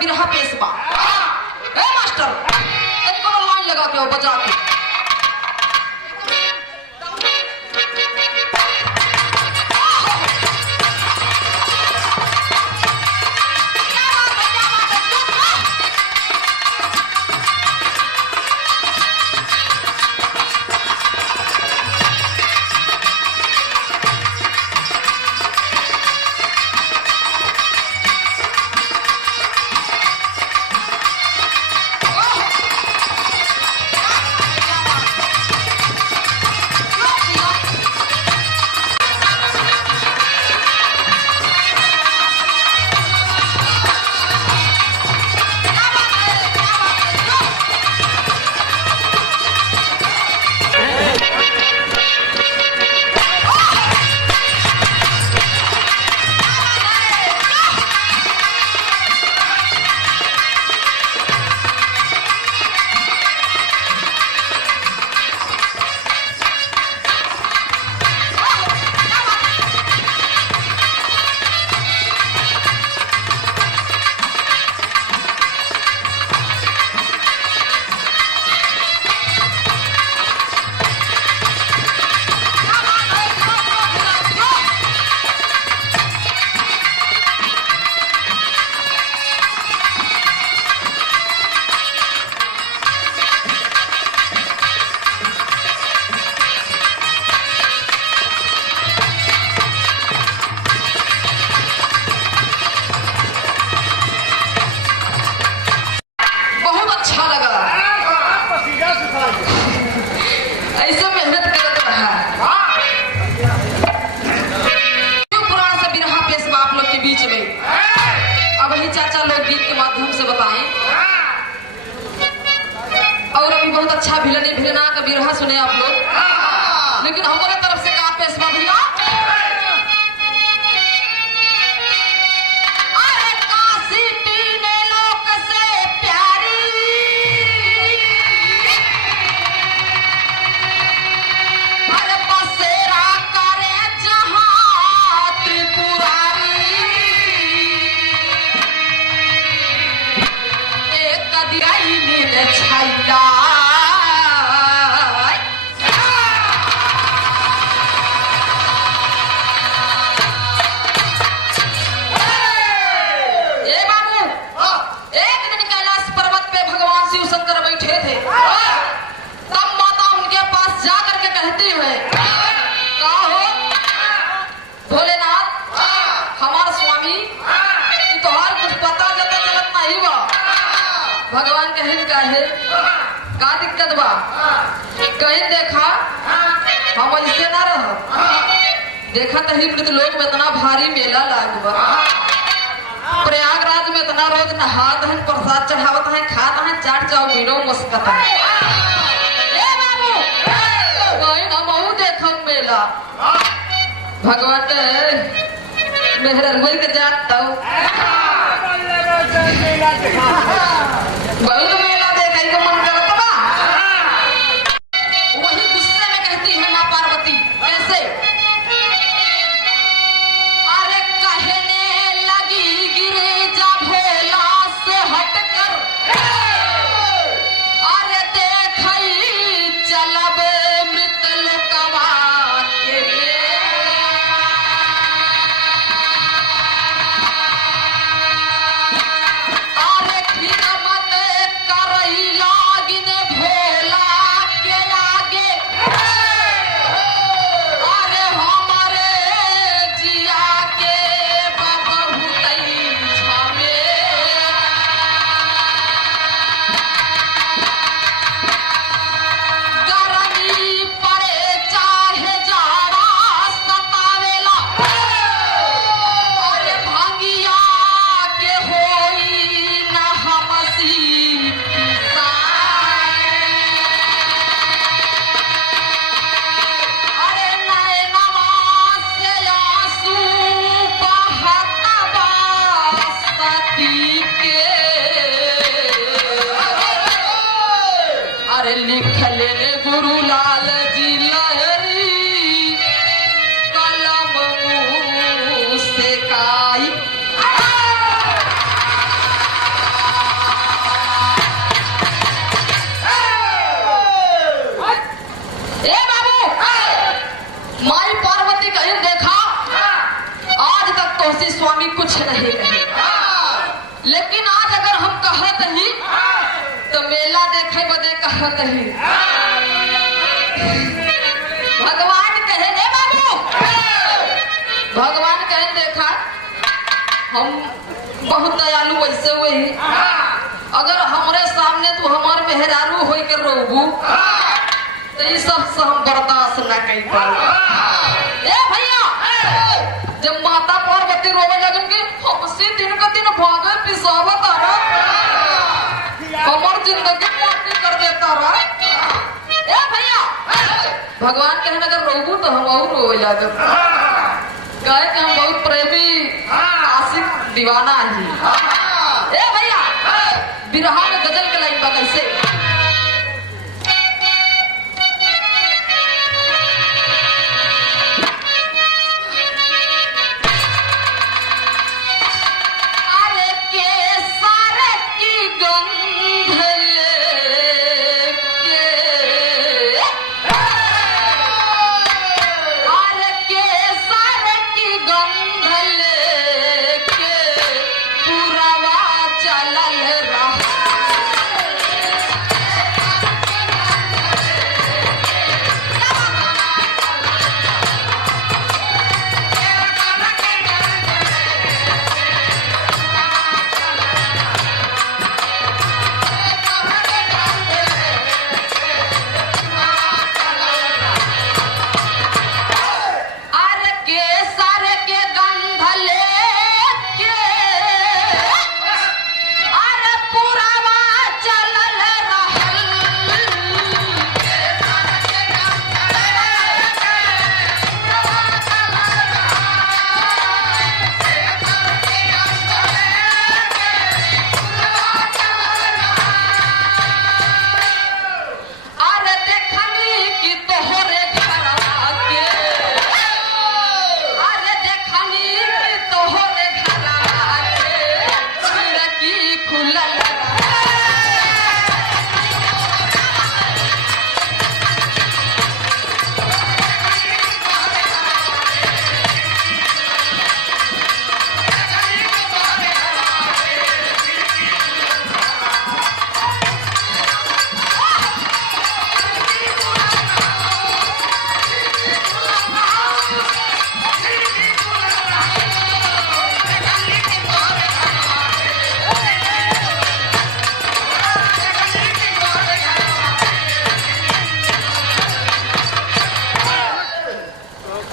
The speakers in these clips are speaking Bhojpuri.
बिरहा पेशवा। ए मास्टर एक को लाइन लगा के बजा के अच्छा भिलना का बिरहा सुने आप लोग, लेकिन हमारे तरफ से का पेशवा भैया। अरे काशी तीन लोक से प्यारी, अरे बसेरा करे जहां त्रिपुरारी, एक कदिराई ने छाइला भगवान कहीं का है का दिक्कत बा, कहीं देखा हम ऐसे ना रह देखा तही मृत लोक में इतना भारी मेला लागबा, प्रयागराज में इतना रोज नहात हैं, प्रसाद चढ़ावत हैं, खात हैं, चाट चाउमीनो मस्कत है। ए बाबू कहीं ना महू देखम मेला, भगवान के मेहरगुल के जात तो बहुत मेला देखने को मन करता बा। वही गुस्से में कहती है माँ पार्वती कैसे, अरे कहने लगी गिरिजा भोला से हटकर, अरे देखई चलब मृत लोकवा के अरे लेकिन आज अगर हम कहत ही तो मेला देखे बदे कहत ही। भगवान कहे ने बाबू, भगवान कहे देखा हम बहुत दयालु वैसे हुए ही, अगर हमारे सामने तू हमार मेहरारू हो के रोबू तो ये सब से हम बर्दाश्त न कर पाए। ए भैया, जब माता पार्वती रोवे लगेंगे हमसे दिन का दिन भागे पिसावत आ रहा, हमार जिंदगी माटी कर देता रहा। ए भैया, भगवान कहने अगर रोबू तो हम और रोवे लगे, कहे कि हम बहुत प्रेमी आशिक दीवाना ही। ए भैया, बिरहा में गजल के लाइन बा कैसे,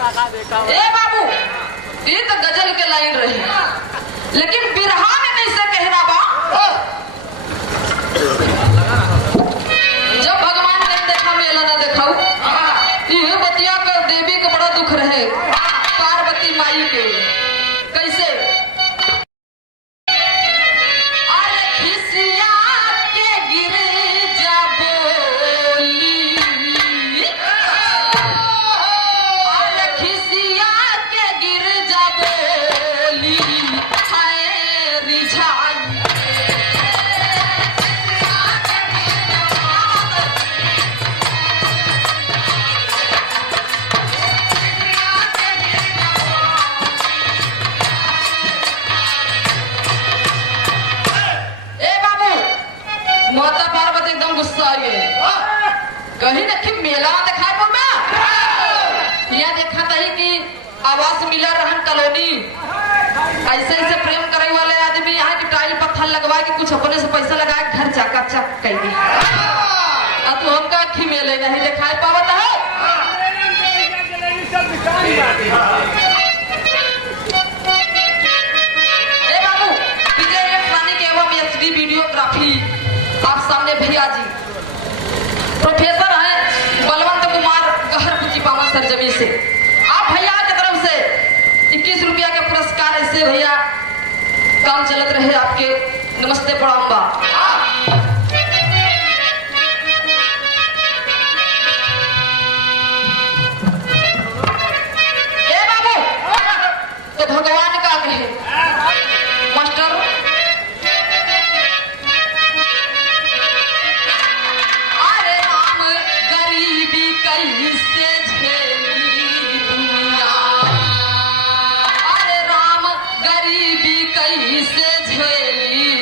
ए बाबू, ये तो गजल के लाइन रही, लेकिन बिरहा में कैसे कहना बा। जब भगवान ने देखा मेला ना देखाऊ, ये बतिया कर देवी का बड़ा दुख रहे, पार्वती माई के कैसे माता पार्वती एकदम गुस्सा आ गए, कहीं देखी मेला दिखाई पड़ में यहाँ देखा था कि आवास मिला रहन कॉलोनी, ऐसे ऐसे प्रेम करे वाले आदमी यहाँ की टाइल पत्थर लगवाए कि कुछ अपने से पैसा लगाए घर चकाचक कर दी। अब तो हमका अखी मेले नहीं दिखाई पावत है। ए बाबू, विजय इलेक्ट्रॉनिक एवं एचडी वीडियोग्राफी आप सामने भैया जी प्रोफेसर हैं बलवंत कुमार गहर की पावन सरजमी से, आप भैया की तरफ से 21 रुपया के पुरस्कार ऐसे भैया काम चलत रहे आपके। नमस्ते प्रणाम बा। ए बाबू, तो भगवान का कहे मास्टर कैसे झेली दुनिया, अरे राम गरीबी कैसे झेली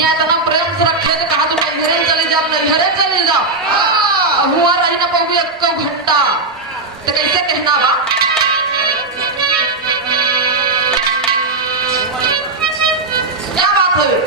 यहाँ इतना प्रेम से रखे तो कहा तुम नैहरे चली जाओ, नैहरे चली जाओ। अब हुआ रही ना पहुंची 1 घंटा तो कैसे कहना बा? क्या बात है?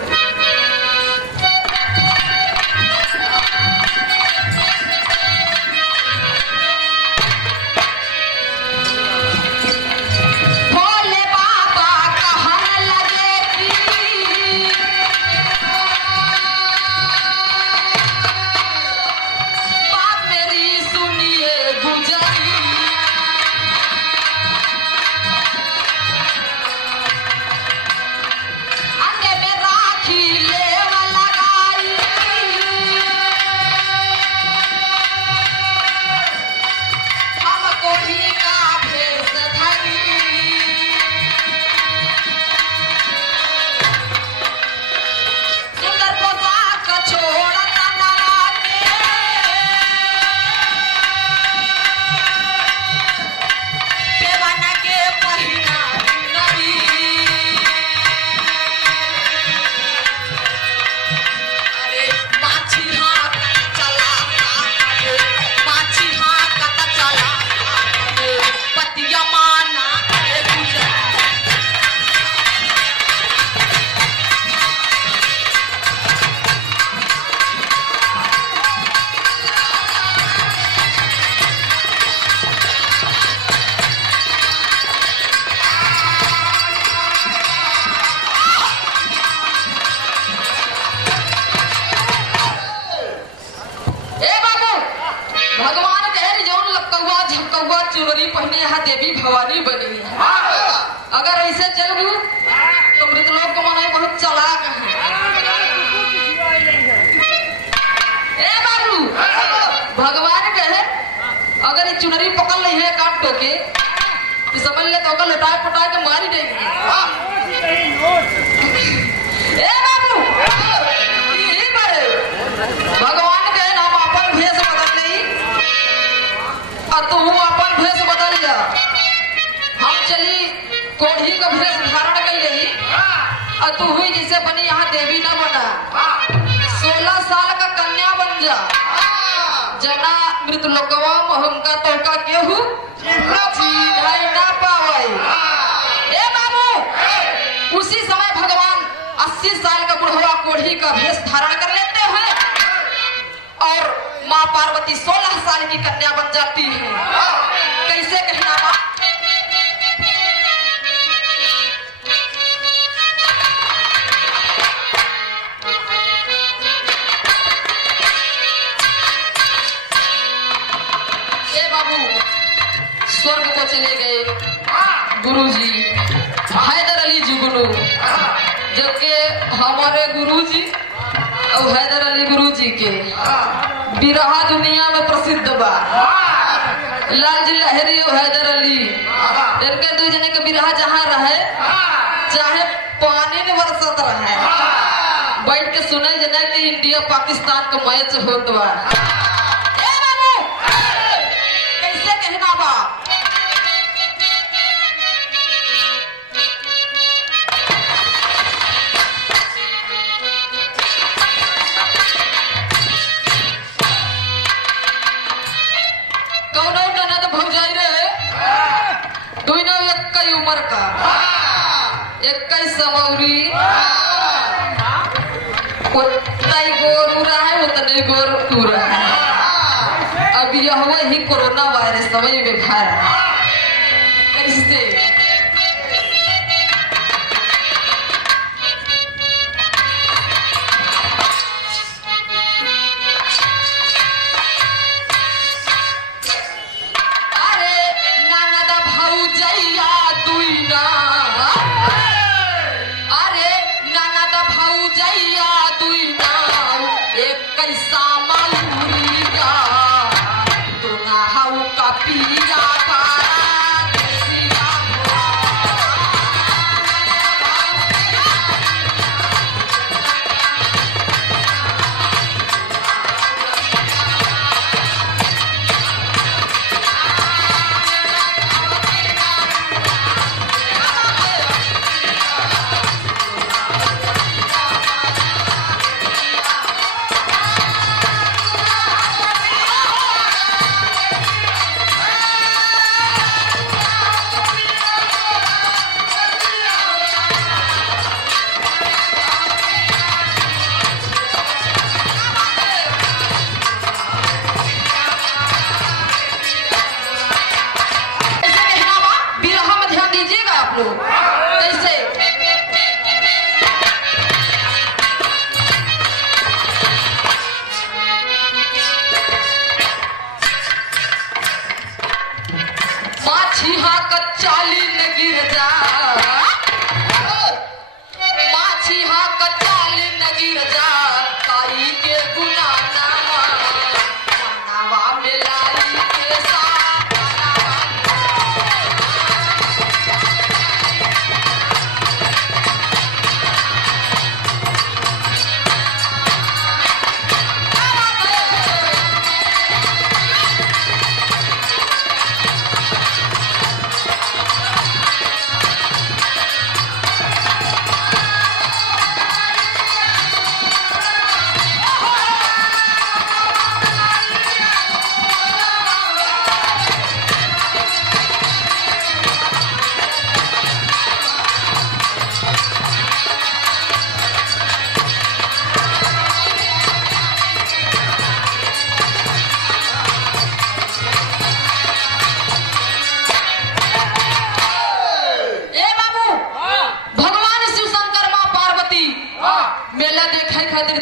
चुनरी पहने यहाँ देवी भवानी बनी है। अगर ऐसे चल गू तो मृतलोक को मनाई बहुत चालाक है। ए बाबू, भगवान कहे अगर ये चुनरी पकड़ ली है काट टोके तो समझ ले तो अगर लटाए पटाए के मारी देंगे। ए बाबू, यही पर भगवान कहे ना अपन भेष बदल नहीं और तू अपन भेष बदल जा। हम चली कोढ़ी का भेष धारण कर गई और तू हुई जैसे बनी यहाँ देवी न बना। 16 साल का कन्या बन जा। जना मृत लोकवा महंगा तोका केहू चिन्हाई ना पावे। ए बाबू, उसी समय भगवान 80 साल का बुढ़वा कोढ़ी का भेष धारण कर लेते हैं और माँ पार्वती 16 साल की कन्या बन जाती है। कैसे कहना बा? ए बाबू, स्वर्ग को चले गए गुरुजी हैदर अली जुगनू, जबकि हमारे गुरुजी और हैदर अली गुरुजी के बिरहा दुनिया में प्रसिद्ध बा। लालजी लहरी और हैदर अली इनके 2 जने के बिरहा जहाँ रहे चाहे पानी में बरसत रहे, बैठ के सुने जना कि इंडिया पाकिस्तान का मैच होत बा। ए बाबू, कैसे कहना बा? उम्र का 21 समौरी उतई गोर उरा है उतने गोर पूरा है। अब यह वही कोरोना वायरस समय में भार कैसे आप लोग कैसे? माछी हा कच्चाली न गिर जा, माछी हा कच्चाली न गिर जा, काई के गुना नामा नावा मिलाई के साथ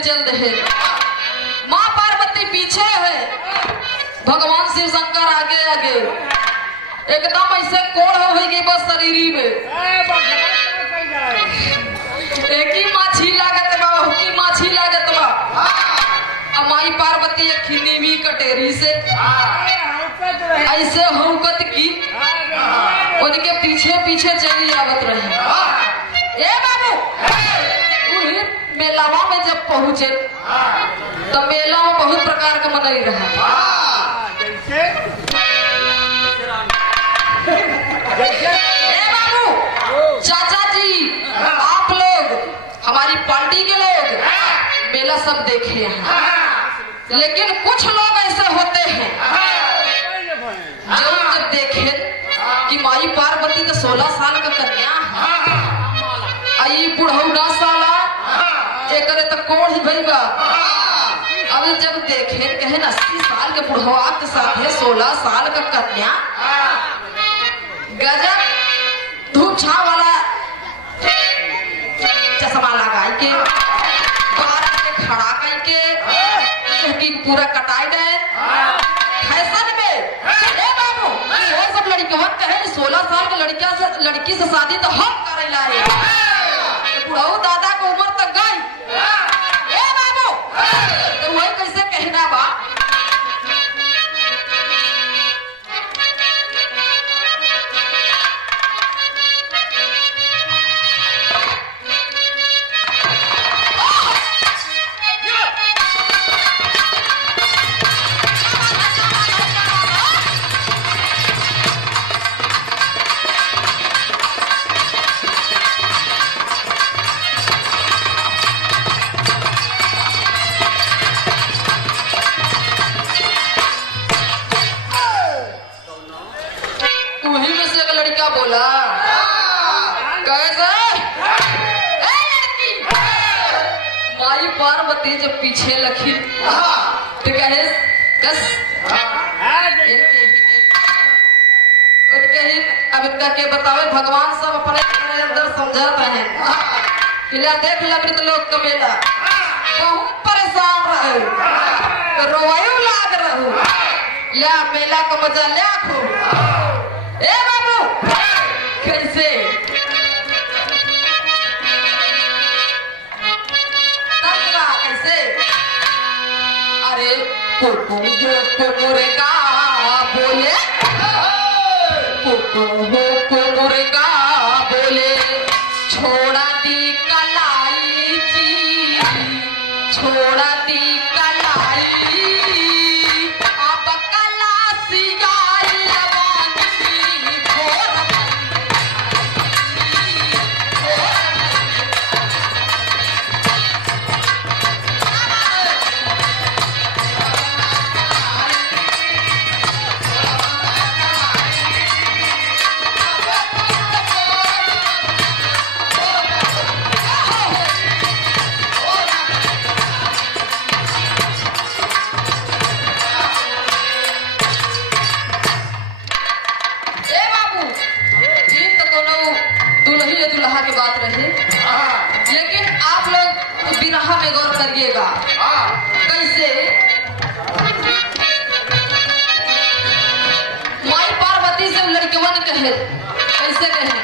चल रहे। माँ पार्वती पीछे है, भगवान शिव शंकर आगे आगे, एकदम ऐसे कोड़ हो गई बस शरीरी में। एक ही माछी लागत बा, की माछी लागत बा। माई पार्वती एक नीवी कटेरी से ऐसे हौकत की उनके पीछे पीछे चली आवत रही। ए बाबू मेलावा में जब पहुंचे तो मेला में बहुत प्रकार का मनई रहा। ए बाबू चाचा जी, आप लोग हमारी पार्टी के लोग मेला सब देखे हैं, लेकिन कुछ लोग ऐसे होते हैं जो जब देखे कि माई पार्वती तो 16 साल का कन्या है, आई बुढ़ौना साला करे तो कोड़ ही भईबा। अब जब देखे कहे 80 साल के बुढ़वा के साथ है 16 साल का कन्या, गजब धूप छाव वाला चश्मा लगा के बार के खड़ा करके क्योंकि पूरा कटाई गए फैशन में। ए बाबू वो सब लड़कियों कहे 16 साल की लड़की से शादी तो हम करेला है, बुढ़ऊ दादा को उम्र तक गई। ए बाबू तो वही कैसे कहना बा? बोला कैसे? माई पार्वती जब पीछे लखी तो कहे कस अब इनका के बतावे भगवान सब अपने अंदर समझत है कि ला देख लमृत लोग का मेला बहुत परेशान रहे, रोवायु लाग रहू, ला मेला का मजा ले आखो। ए बाबू कैसे कैसे? अरे मुर्गा बोले, मुर्गा बोले छोड़ा दी कलाई जी, छोड़ा दी कलाई, अब कला सियाई लवानी घोर दुल्हा की बात रही, लेकिन आप लोग बिरहा में गौर करिएगा। कैसे माई पार्वती से लड़कियों ने कहे, कैसे कहे,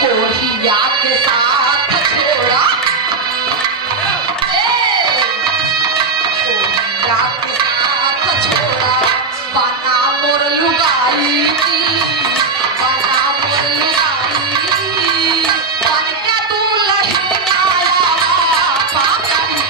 कोहिया के साथ छोड़ा, कोहिया के साथ छोड़ा, बना मोर लुगाई, बना मोर लुगाई, बन के तू लहराया पाकड़ी,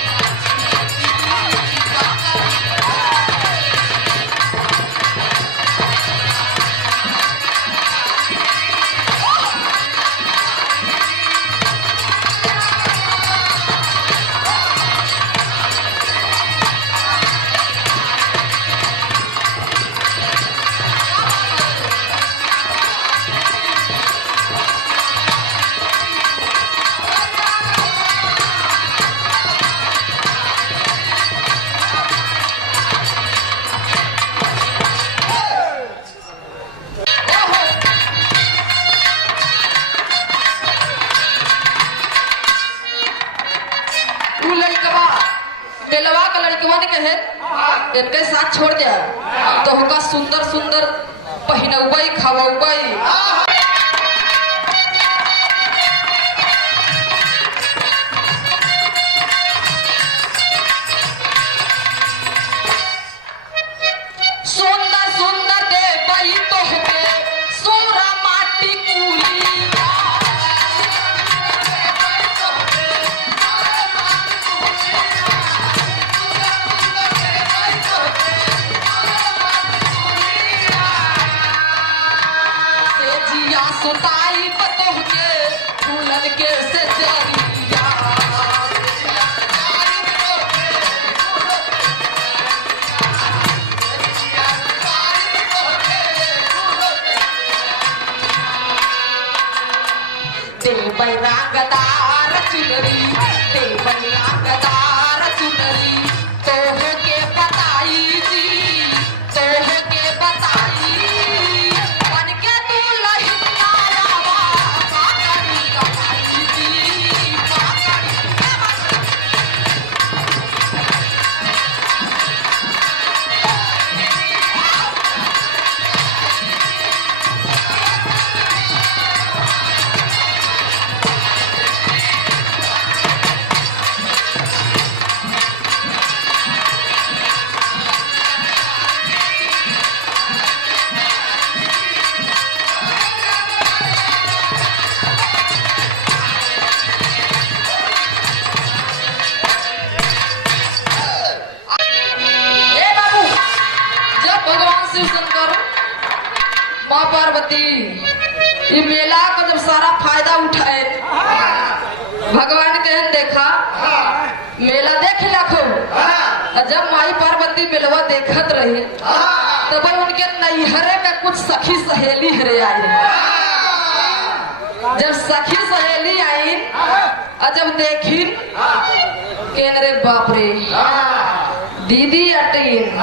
बेलवा का लड़कियों ने कहे इनके साथ छोड़ दिया तो होगा सुंदर सुंदर पहनौबई खवौबई। सुंदर सुंदर देवई तो होके सूरा माटी कूली, सुताई पतोह के फूलन के से जरिया, देवई रागदार चुनरी, देवई रागदार चुनरी, तोह के बताई जी, तोह के बताई, बन के तू लहराया पाकड़ी, पाकड़ी जी, पाकड़ी। शिव शंकर माँ पार्वती ये मेला का जब सारा फायदा उठाए, भगवान के देखा मेला देख लाखो, जब माई पार्वती मेलवा देखत रही तब उनके नैहरे में कुछ सखी सहेली हरे आई। जब सखी सहेली आई और जब देखी रे बाप रे दीदी अटीन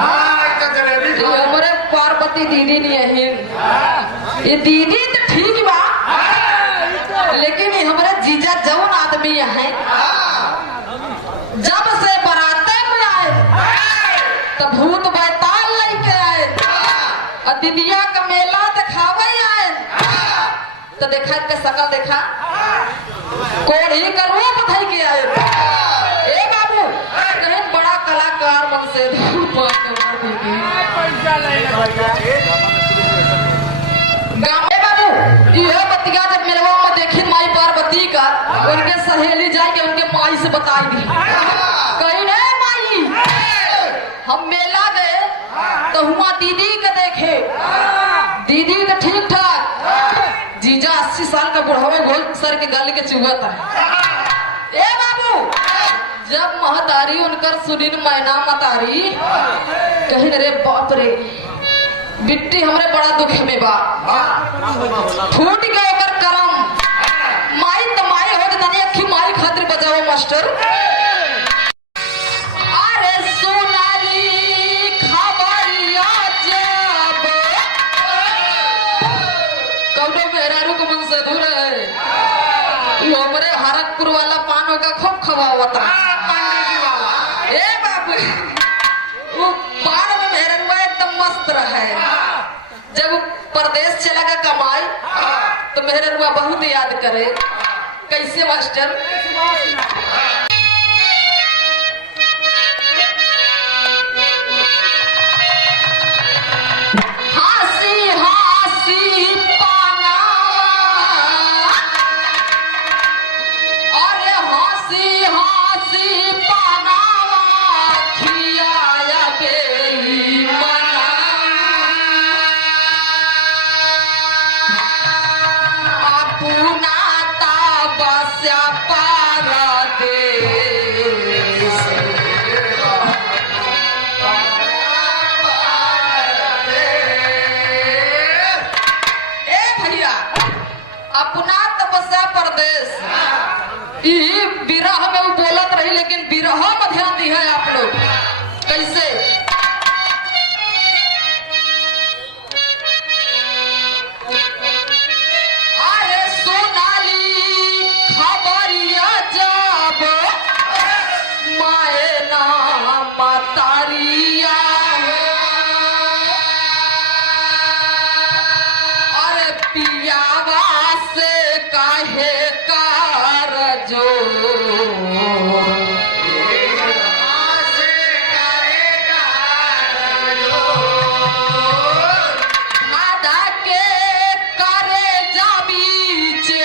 हमारे पार्वती दीदी नहीं है, ये दीदी तो ठीक बा लेकिन ये हमारे जीजा जौन आदमी है जब से बराते में आए तब भूत बैताल लेके आए और दीदिया का मेला दिखावे आए तो देखा इनका शकल देखा कोढ़ी का रूप धई के आए। ए बाबू कहीं बड़ा कलाकार मन से बाबू यह बतिया जब मेरे में देखी माई पार्वती का उनके सहेली जाके उनके माई से बताई दी, कहीं नहीं माई हम मेला गए तो हुआ दीदी के देखे, दीदी तो ठीक ठाक, जीजा 80 साल का बुढ़ावे घोल सर के गल के चुगत है। ए बाबू जब महतारी उनकर सुनील मैना मतारी कहीं रे बाप रे बिट्टी हमरे बड़ा दुख में बा, फूट गए ओकर करम, माई तमाई हो गई अखी माई खातिर बजाओ मास्टर। अरे सोनाली खबरिया जब खूब खवावता। ए बाबू वो बाढ़ में मेहरनुआ एकदम मस्त रहे। जब वो परदेश चला गया कमाई तो मेहरनुआ बहुत याद करे। कैसे मास्टर? अपना तपस्या परदेश विरह में वो बोलत रही, लेकिन विरह में ध्यान दी है आप लोग। कैसे? अरे सोनाली खबरिया जब माए ना मतारिया, अरे पियावा से काहे कारजो खादा के करे जाबीचे,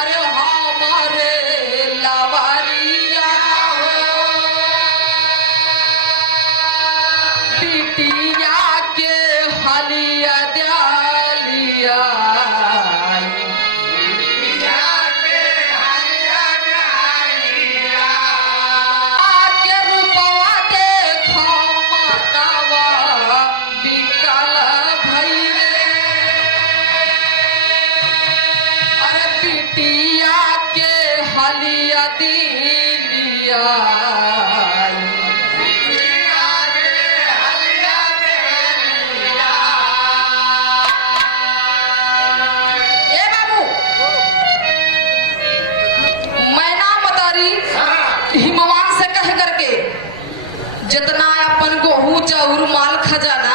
अरे हमारे लवरिया पिटिया के हलिया दिया जितना अपन गेहूं चाउर माल खजाना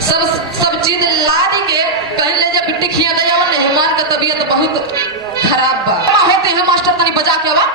सब चीज लादी के कहीं ले जा बिट्टी खिया दे। मेहमान का तबीयत बहुत खराब बा होते हैं मास्टर, तनी बजा के बा।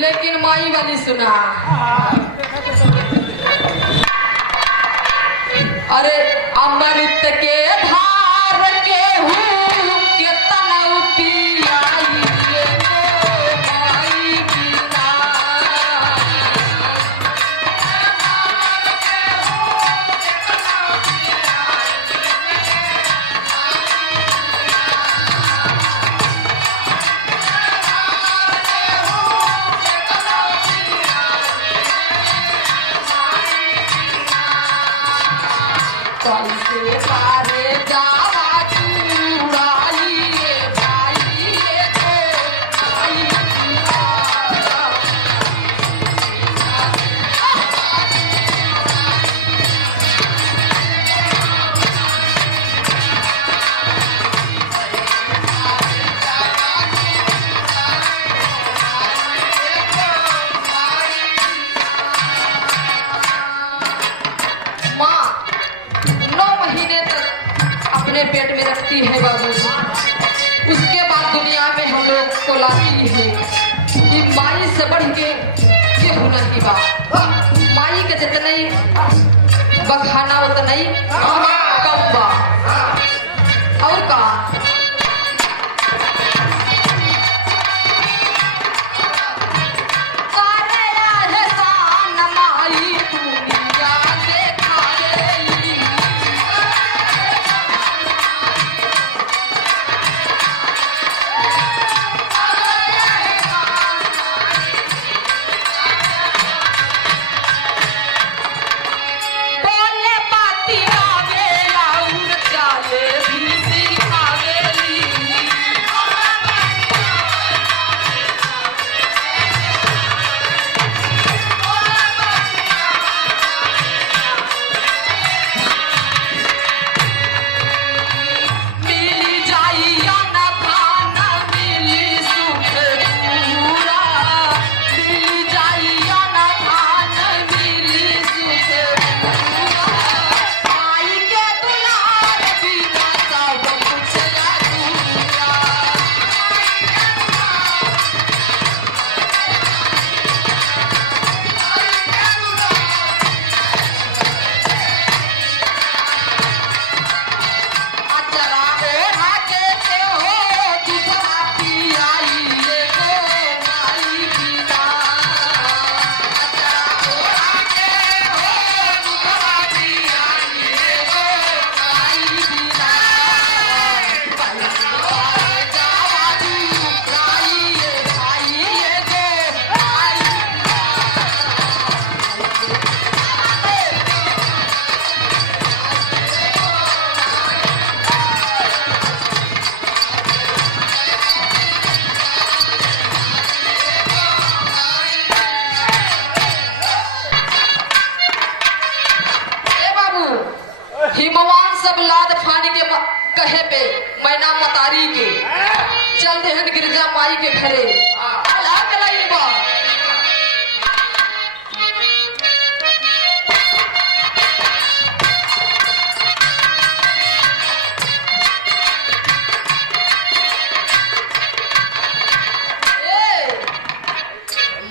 लेकिन माई वाली सुना, अरे अमृत के धार के हूँ कितना पियाई माई बिना, कैसे पारे जावा चुराई भाई अपने पेट में रखती है बाबू। उसके बाद दुनिया में हम लोग को लाती है कि माई से बढ़ के केहू नहीं बा। माई के जितने बखाना उतना ही कम बा। और का बाबू हिमवान सब लाद फानी के कहे पे मैना मतारी के चल देहन गिरजा माई के घरे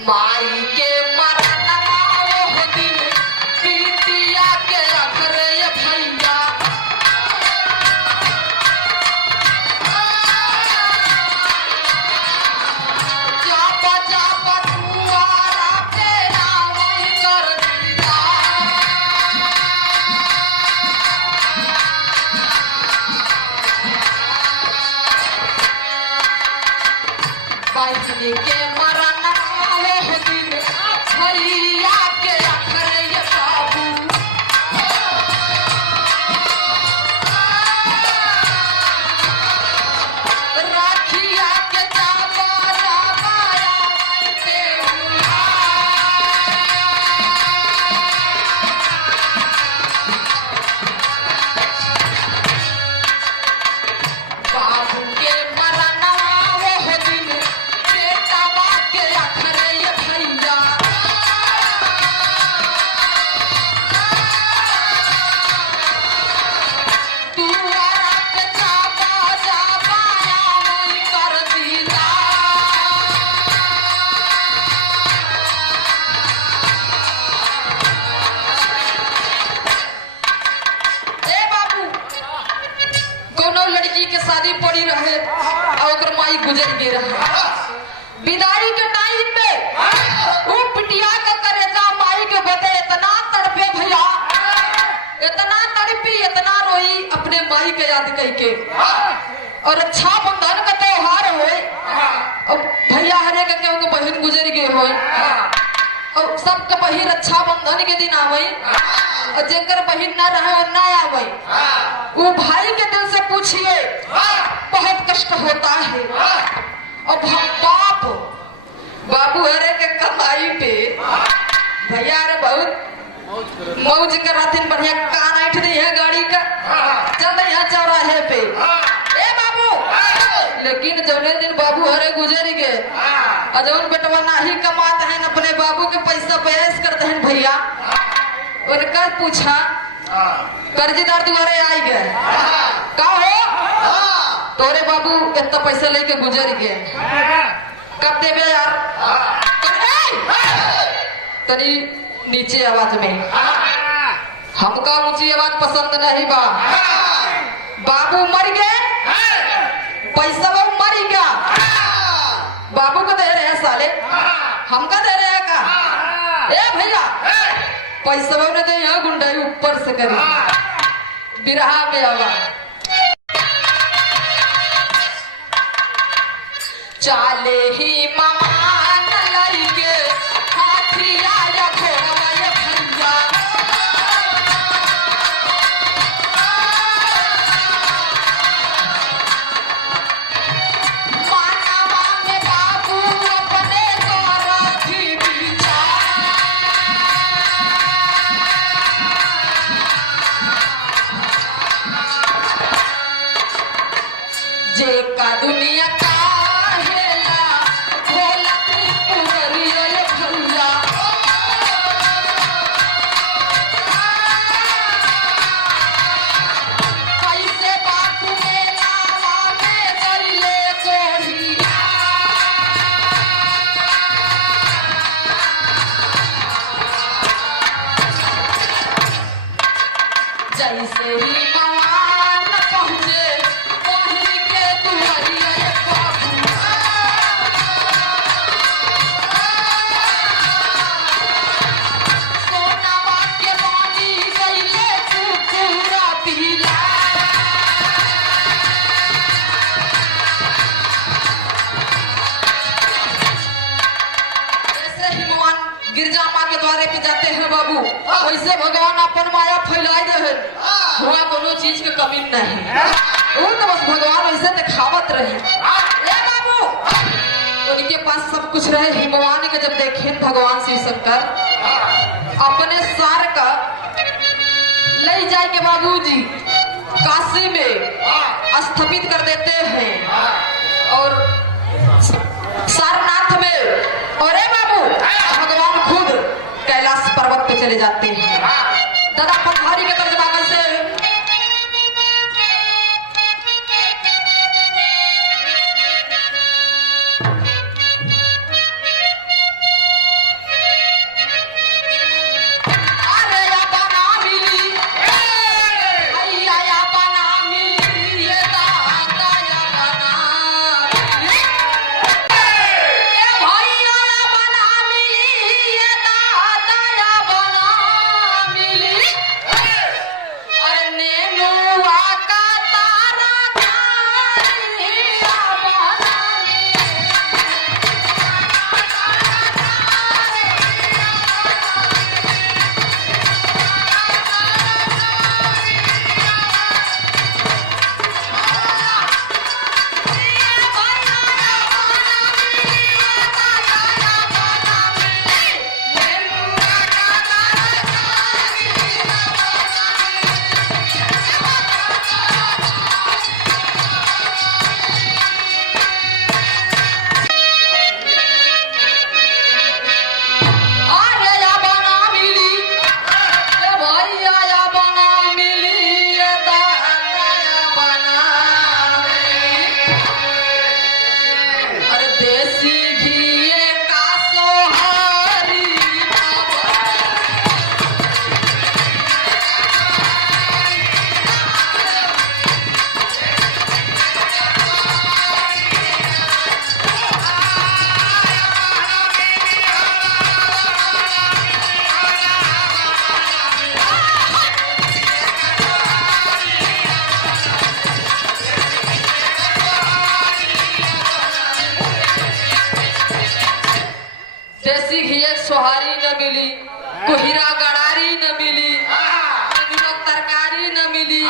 माई के मरना वो दिन पीतिया के अखरे भैया जापा जापा दुआरा पे रावण कर दिया बाइजनी के मरना भैया के अखरे बाबू राखिया के जाबा जाबाया के बाबू के मरना वो दिन बेटावा के अखरे भैया लड़की के शादी पड़ी रहे और माई गुजर गई रहे विदाई के टाइम में वो पिटिया का करेजा माई के बदे इतना तड़पे भैया इतना तड़पी इतना रोई अपने माई के याद करके और अच्छा बंधन का त्योहार होए और भैया हरे के केहू के बहन गुजर गए होए और सबके बहिन रक्षा बंधन के दिन आवे और जेकर बहिन ना रहे और ना आवे वो भाई के दिल से पूछिए बहुत कष्ट होता है और बाबू हरे के कमाई पे भैया रे बहुत मौज कर रथिन बढ़िया कान ऐठ दी है गाड़ी का चल यहाँ चौराहे पे ए बाबू लेकिन जौने दिन बाबू हरे गुजर गए और जौन बेटवा नाही कमाते हैं अपने बाबू के पैसा बयास करते हैं भैया उनका पूछा कर्जदार दुआरे आई गए का हो तोरे बाबू इतना पैसा लेके गुजर गए कब देवे यार तनी नीचे आवाज में हमका ऊंची आवाज पसंद नहीं बा बाबू मर गए पैसा वो मर गया बाबू को दे रहे हैं साले हमका दे रहे हैं का ए भैया पैसा ने दे यहाँ गुंडाई ऊपर से करी बिरहा में आवाज चाले ही ममान लइके हाथिया या घोड़वा या भैया मानवा में बाबू अपने गौरथी बीचा जे का दुनिया का जैसे ही भगवान पहुँचे वहीं के दुआरिया बाबू सोनावा के पानी गईले पूरा पीला जैसे ही भगवान गिरजा माँ के द्वारे पे जाते हैं बाबू वैसे भगवान अपन माया फैलाई रहे हुआ कोनो चीज के कमी नहीं वो तो बस भगवान वैसे दिखावत रहे ए बाबू उनके पास सब कुछ रहे हिमवान के जब देखे भगवान शिव शंकर अपने सार का ले जाए के बाबूजी काशी में स्थापित कर देते हैं और सारनाथ में, अरे बाबू भगवान खुद कैलाश पर्वत पे चले जाते हैं। दादा पटवारी के तर्जमा कैसे? देसी घी सोहारी न मिली, कोहिरा गड़ारी न मिली, तरकारी न मिली,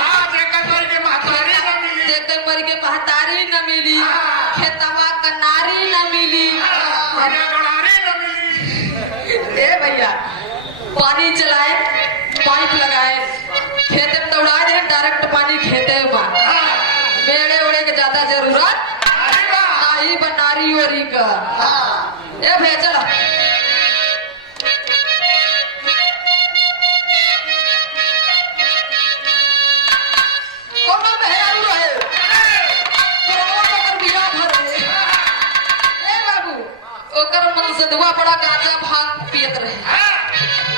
देते मर के महतारी न मिली, खेतवा कनारी न मिली। ए भैया पानी चलाए, पाइप लगाए, खेते में दौड़ा दे, डायरेक्ट पानी खेते में, मेड़े उड़े के ज्यादा जरूरत नहीं बनारी ओरी का। ए भैया चला सदुआ बड़ा गांजा भांग पियत रहे।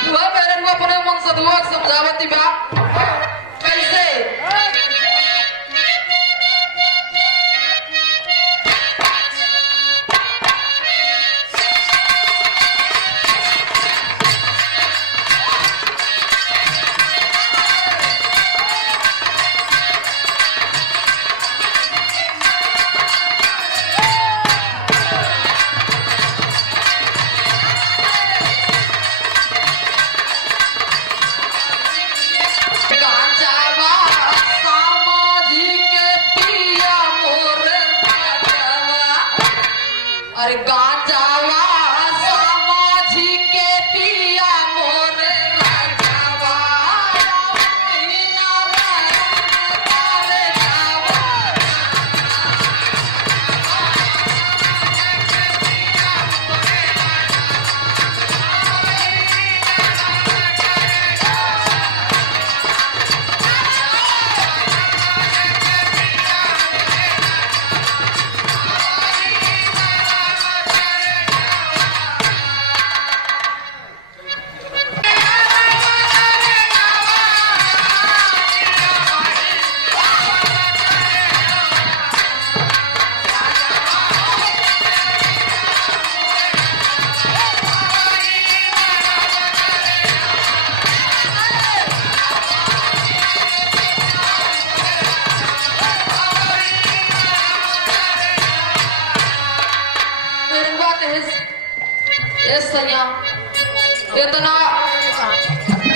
दुआ मेरे अपने मन सदुआ समझावती बा कैसे? अरे गांजावा समाधि के पिया मोर राजावा, सैया इतना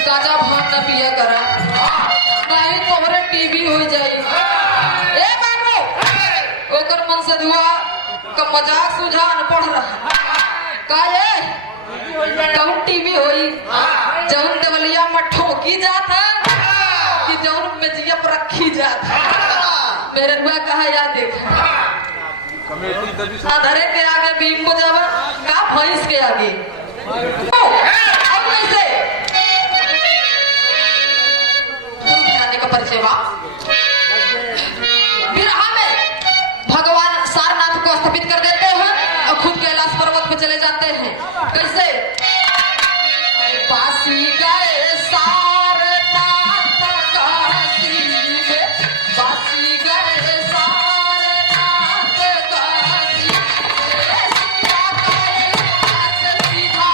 गांजा भांग न पिया करा, नहीं तोहरे टीबी हो जाई। ए बाबू ओकर मन से दुआ का मजाक सुझा न पढ़ रहा काहे कहूं टीबी होई जौन देवलिया में ठोकी जाता जौन मेजिया पर रखी जात मेरे रुआ कहा या देखा धरे के आगे बीम को जावा का भैंस के आगे अब कैसे का परिचय बा बिरहा में भगवान सारनाथ को स्थापित कर देते हैं और खुद कैलाश पर्वत पे चले जाते हैं। कैसे बासी गए सारनाथ काशी में, बासी गए सारनाथ काशी में, सीता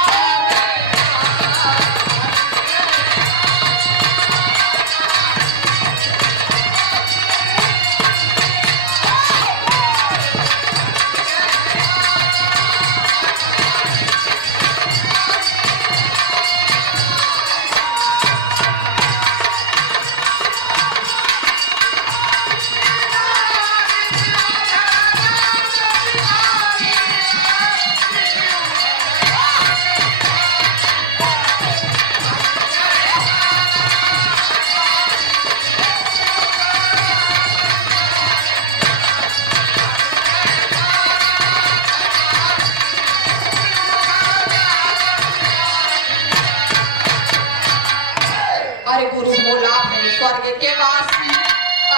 कैलाश सिधारे स्वर्ग के वासी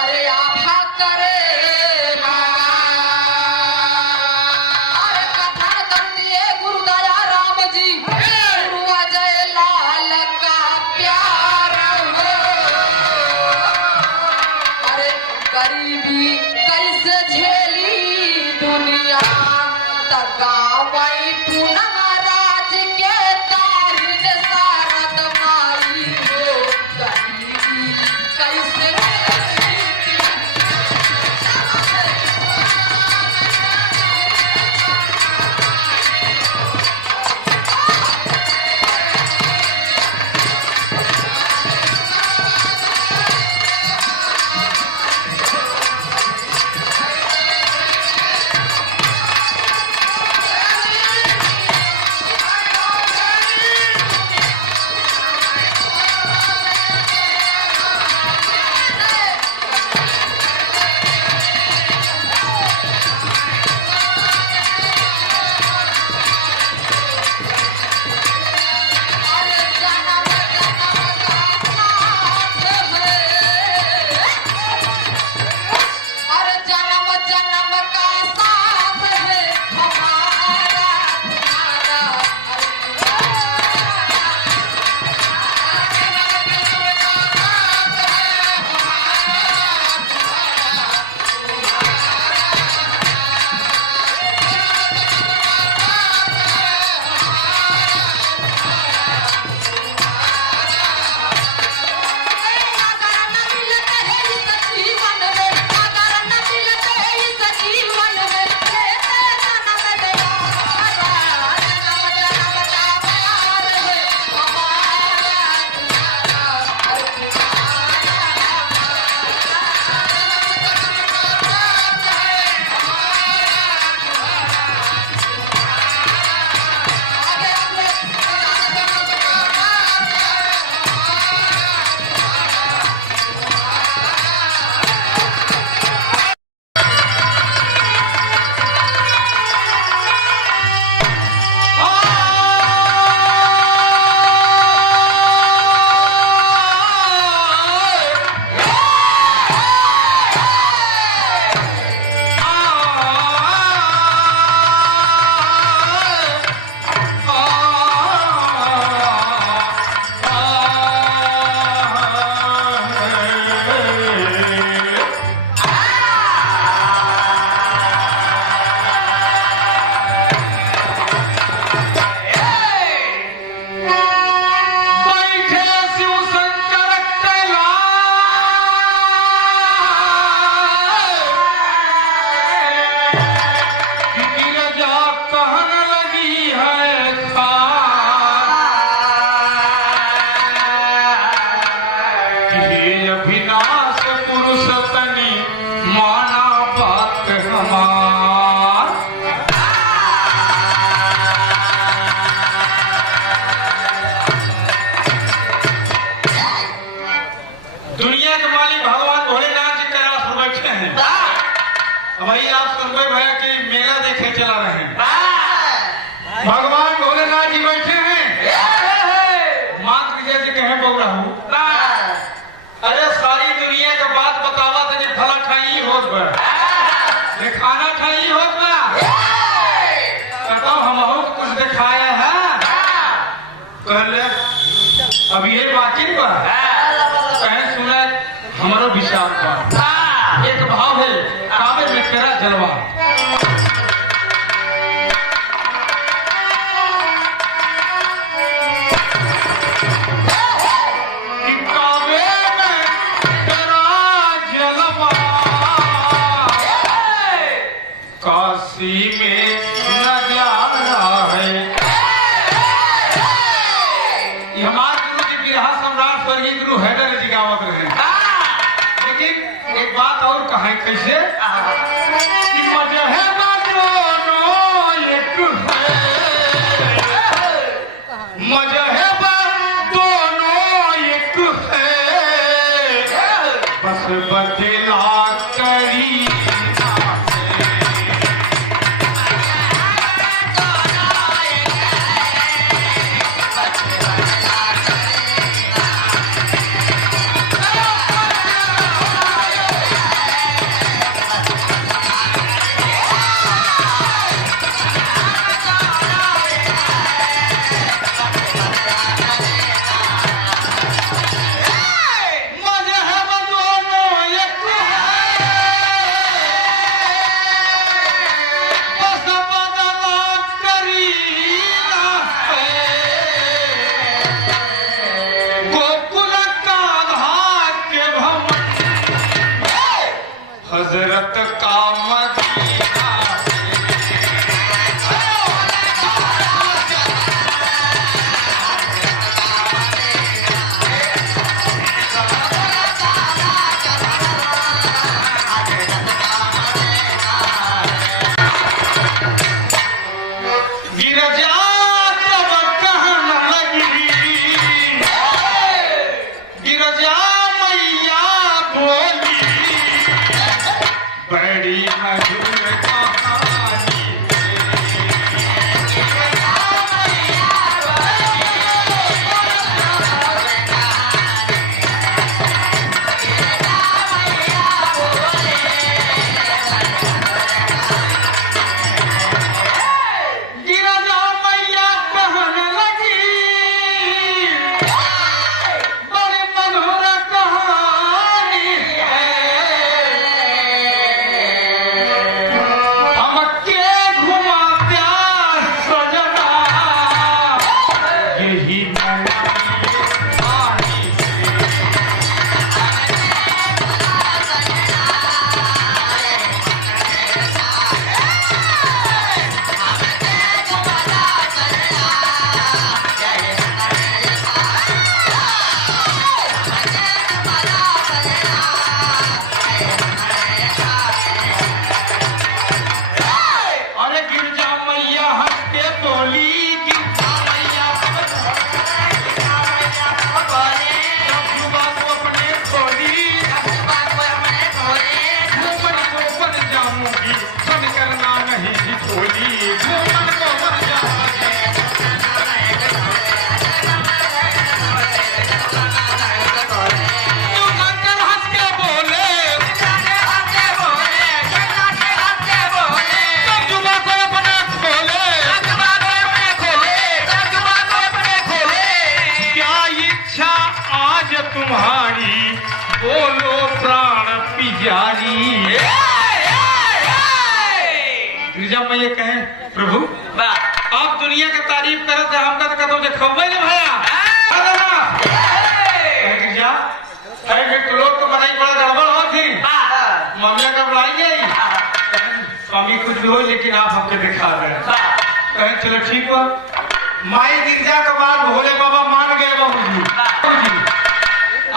अरे आभा करे अरे कथन कर दिए गुरुदया राम जी गुरु अजय लाल का प्यार हो। अरे गरीबी कैसे झेली दुनिया तगावई पूनम राज के तारिन सारद माई हो। गरीबी कैसे दुनिया दुनिया के मालिक भगवान भोलेनाथ जी कैलाश पर बैठे हैं। भाई आप सुनबे भैया कि मेला देखे चला रहे हैं। भगवान भोलेनाथ जी बैठे हैं। मात विजय जी कहे बोल रहा हूँ, अरे सारी दुनिया के बात बतावा था कि फला खाई होत बा, ये खाना खाई होत बा, कहता हूँ हम कुछ दिखाया है। कहले अब ये बाकी बा, कहे सुना हमारो विशाल बा। एक भाव है कामे में तेरा जलवा। काशी में नजारा है। ये हमारे गुरु जी बिरहा सम्राट स्वर्गीय गुरु हैदर जी गावत रहे। लेकिन एक बात और कहें कैसे कि मजहब दोनों एक है, मजहब दोनों एक है, बस बदला करी हजरत का मदीना गिरजा तब कहन लगी, गिरजा मैया बोली बड़ी मधुर कहानी। गिरजा मैया कहन लगी बड़ी मधुर कहानी है, हमके घुमात्या सजना यही अरे गिरजा मैया हंस के बोली, गिरजा मैया को अपने खोली, घूमन को बन जाऊंगी बन करना नहीं झिझोली, घूमन को बन जाऊंगी। तू अंदर हंस के बोले, तर्जुमा को अपना खोले, क्या इच्छा आज तुम्हारी बोलो प्राण पिजारी। गिरजा मैया कहे प्रभु आप दुनिया का तारीफ करते हमका तो कहते खबर नहीं भैया। गिरजा अरे फिर तो लोग तो बनाई बड़ा गड़बड़ हो थी, मम्मी का बुलाएंगे स्वामी कुछ भी हो लेकिन आप हमके दिखा रहे हैं। कहे चलो ठीक हुआ। माई गिरजा के बाद भोले बाबा मान गए बाबू जी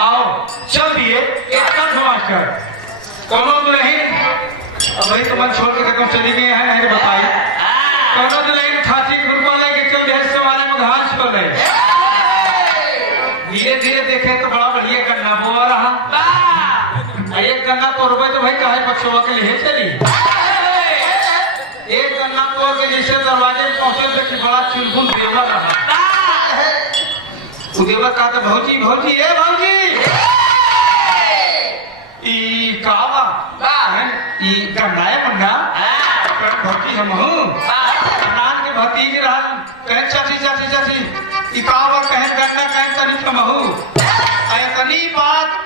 आओ चल दिए एक कंठ मास्टर कोनो तो नहीं। अब वही तो मन छोड़ के कब चली गई है नहीं बताई। कोनो तो नहीं खाती खुद बोले कि चल देश से हमारे में घास छोड़े। धीरे धीरे देखे तो बड़ा बढ़िया करना हुआ रहा। तो भाई काहे बच्चों के लिए चली एक गन्ना तोड़ के जैसे दरवाजे में पहुंचे देखी बड़ा चुलबुल देवर रहा वो देवर कहा था भौजी भौजी ए भौजी ई कावा ई गन्ना है मुन्ना भौजी हम हूँ नान के भतीज रहा कहे चाची चाची चाची ई कावा कहे गन्ना कहे तनी हम हूँ तनी बात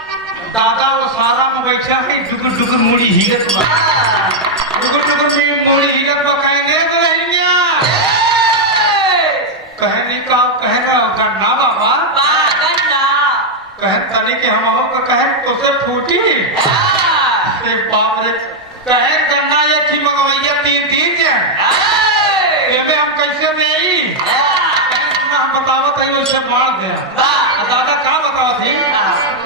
दादा वो सारा में बैठा है डुगुर डुगुर मुड़ी हिरत बा डुगुर डुगुर मुड़ी हिरत बा कहेंगे तो रहेंगे कहने का कहना गन्ना बाबा गन्ना कहे तनी के हम हो कहे तो से फूटी ए बाप रे कहे गन्ना ये थी मगवैया तीन तीन है एमे हम कैसे में आई कहे हम बतावत है उसे मार दे दादा का बतावत है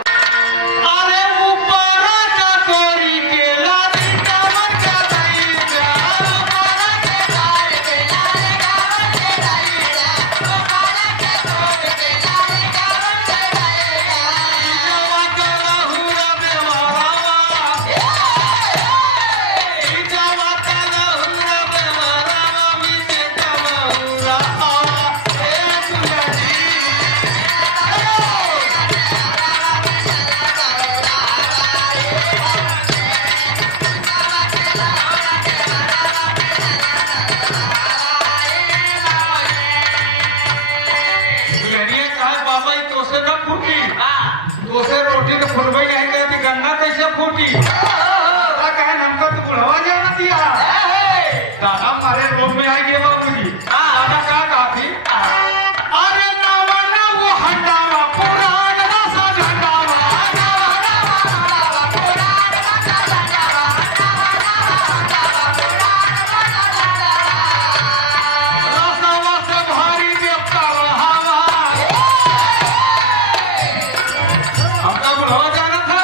गन्ना कैसे फूटी हमको तो बुढ़वा जाना दिया दादा हमारे रूम में आएंगे बाबूजी दादा क्या कहा थी अरे नवना वो हटावा पुराना सा झंडावा रसवा से भारी देवता रहावा हमका बुढ़वा जाना था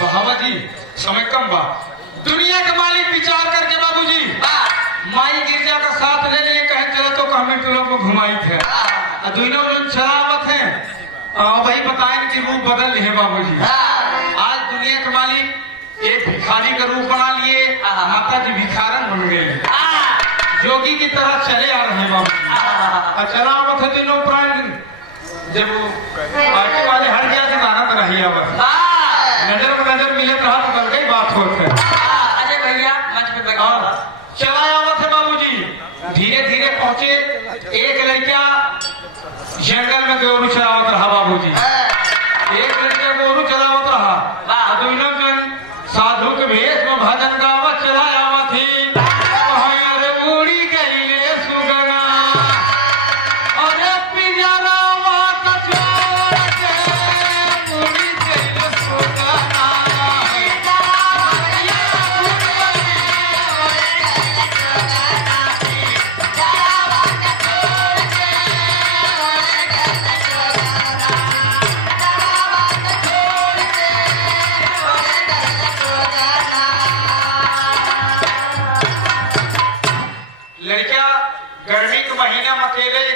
समय कम बा दुनिया के मालिक विचार करके बाबूजी माई गिरजा का साथ ले लिए कहे चलो तो कमेंट लोग को घुमाई थे दोनों लोग शराबत है भाई बताएं कि रूप बदल है बाबूजी आज दुनिया के मालिक एक भिखारी का रूप बना लिए माता जी भिखारन बन गए जोगी की तरह चले आ रहे हैं बाबूजी शराबत है दोनों प्राण जब पार्टी वाले हर गया से नाना तो रही अब नजर में नजर मिले तो हाथ कर गई बात होते अजय भैया मंच पे बैठो चला आवा थे बाबूजी धीरे धीरे पहुंचे एक लड़का जंगल में गोरू चलावत रहा बाबूजी एक लड़का गोरू चलावत रहा दोनों जन साधु के भेष में भजन गावत चला आवा थी अरे उड़ी गई रे सुगना अरे पिजरा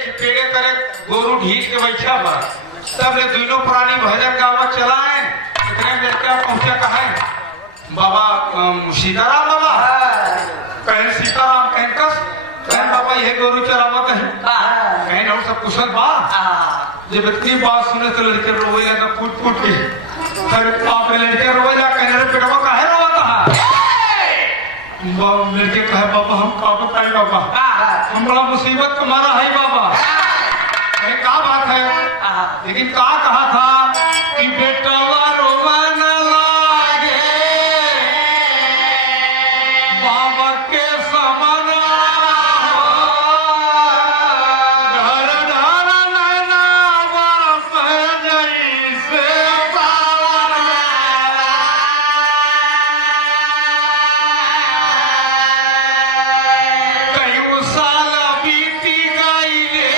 गोरू ढीक के बैठा बा तब ले दोनों प्राणी भजन गावत चलाए इतने लड़का पहुंचा कहा बाबा सीताराम बाबा कहे सीताराम कहकस कहे बाबा ये गोरू चलावत है कहे और सब कुशल बा जब इतनी बात सुने तो लड़के रोवे लगा फूट फूट के फिर आप लड़के रोवे लगा कहने रे पेटवा काहे रोवा था लड़के कहे बाबा हम का बताए बाबा हम बड़ा मुसीबत को मारा है बाबा। अरे क्या बात है, लेकिन क्या कहा था कि बेटवा रोवा न लागे बाबा के समना घर घर नैना बरस जैसे कई साल बीती गईले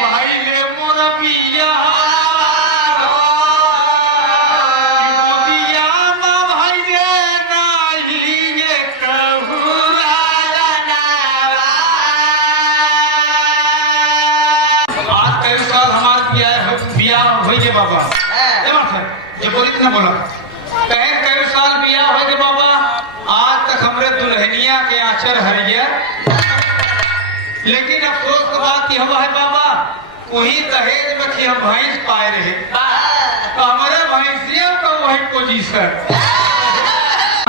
भाई ने मोर पिया मोदिया माँ भाई ने नहीं ये कहूँ आज कई साल हमारे बिया हो गए बाबा। ये बात है, ये बोली ना बोला कई साल बिया हो गए बाबा। आज तक हमरे दुल्हनिया के आचर हरिया, लेकिन अफसोस की बात यह है बाबा, वही दहेज में कि हम भैंस पाए रहे तो हमारे भैंसिया को वही पोजीशन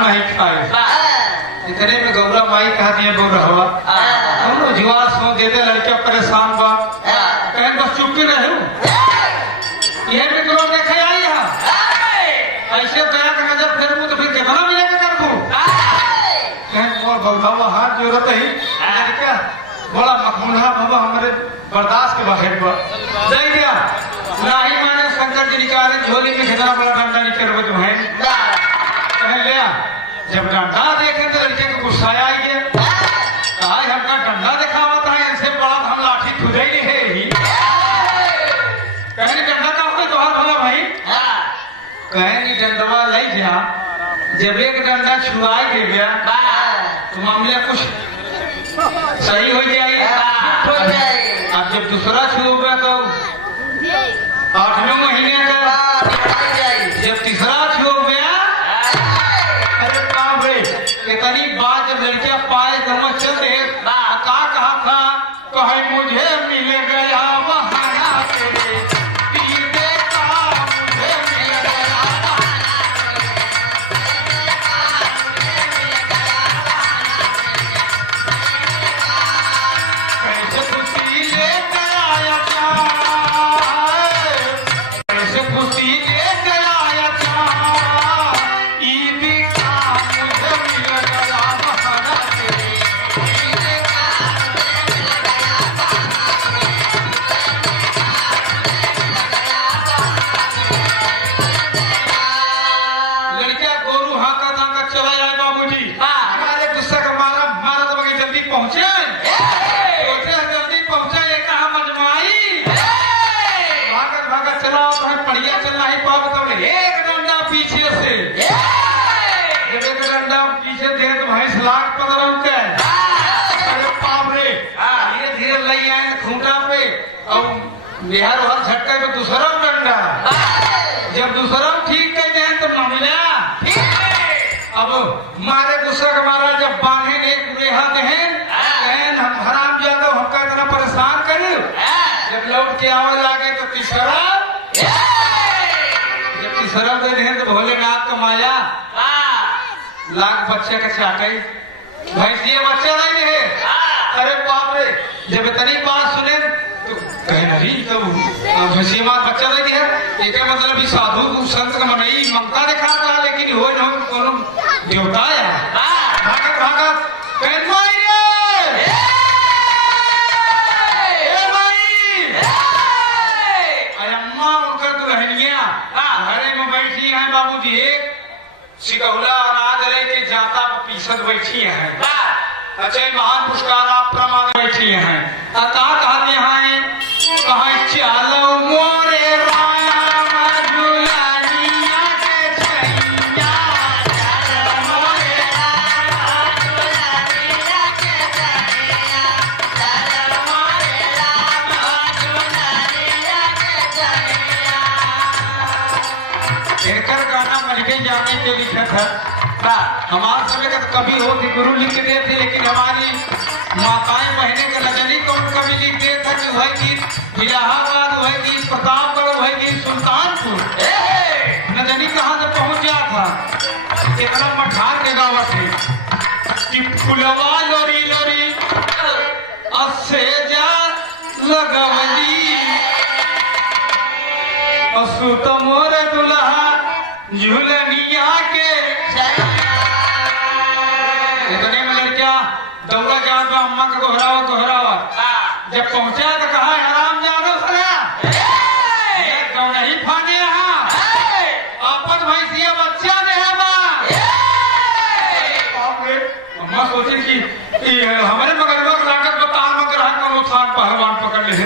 नहीं खाए। इतने में गौरा माई कहा दिया गौरा हवा हम जुआ सो दे दे, लड़कियां परेशान बा कहें बस चुप के रहे यह भी तो देखे आई ऐसे दया का नजर फेर तो फिर कितना मिलेगा कर दू बाबा हाथ जरूरत है क्या बड़ा मखमूना बाबा हमारे बर्दाश्त के बाहर देख गया ना ही माने शंकर जी निकाले झोली में कितना बड़ा डंडा निकल तुम्हें ले जब डंडा देखे तो लड़के को गुस्सा आई है कहा हमका डंडा देखा होता है इनसे बड़ा हम लाठी खुदे ही है ही कहने डंडा का होगा तो हाथ भला भाई कहने डंडवा ले जा जब एक डंडा छुआई दे गया तो मामले कुछ सही हो जाएगा। अब जब दूसरा छुओगे तो 8वें महीने का जब तीसरा छुओ गया अरे बाप रे इतनी बात जब लड़कियां पाए जब चल रहे कहा था कहे मुझे मिल गया बहाना तेरे पीने का मुझे मिल गया कैसे खुशी लेकर आया कैसे खुशी लेकर आया ईद का मुझे मिल गया बहाना तेरे लड़किया गोरू हाका ताका चला जाए बाबूजी हमारे गुस्सा का मारा मारा तो बगी जल्दी पहुंचे सोचे जल्दी पहुंचे कहा मजमाई भागत भागत चला तो पड़िया चलना ही पाप तो एक डंडा पीछे से जब एक डंडा पीछे दे तो भैंस लाख पदरम के अरे पाप रे धीरे धीरे लई आए खूंटा पे और बिहार हर झटका में दूसरा डंडा जब दूसरा ठीक कर जाए तो मामला अब मारे दूसरा का मारा जब बांधे एक रेहा दहन हम हराम जादो हमका इतना परेशान कर जब लौट के आवे लागे तो तीसरा जब तीसरा दे दहन तो भोलेनाथ का माया लाख बच्चे का चाटे भैंसिया बच्चे नहीं रहे अरे बाप रे जब इतनी बात सुने तो कहे नहीं तो भैंसिया मार बच्चा नहीं है एक मतलब साधु संत का मनई ममता दिखा था लेकिन हो न कोनो देवता है भागत भागत कहन भाई रे ए भाई अम्मा उनकर दुल्हनिया घरे में बैठी हैं बाबूजी एक सिकौला अनाज लेके जाता पीसत बैठी हैं अच्छा महान पुरस्कार आप प्रमाण बैठी हैं कहा कहते हैं कहा चलो मोरे राम दुल्हनिया के छैया चलो मोरे राम दुल्हनिया के छैया चलो मोरे राम दुल्हनिया के छैया इनकर गाना मलके जाने के लिखा था हमारे समय का कभी हो थी गुरु लिख दे थे लेकिन हमारी माताएं बहने के रजनी को कभी लिख दे था कि वह गीत इलाहाबाद वह गीत प्रतापगढ़ वह गीत सुल्तानपुर रजनी कहाँ से पहुंच गया था इतना मठार के गाँव से कि फुलवा लोरी लोरी असे जा लगवली असुत मोर दुल्हा झुलनिया के। इतने में लड़किया दौड़ा जाओ तो अम्मा को गोहरावा। जब पहुंचा तो कहा हराम जानो सरा नहीं फाने आपन भैंसिया बच्चा ने अम्मा सोचे कि हमारे मगरवा लागत बतान मगर हम कोनो थान पहलवान पकड़ ले।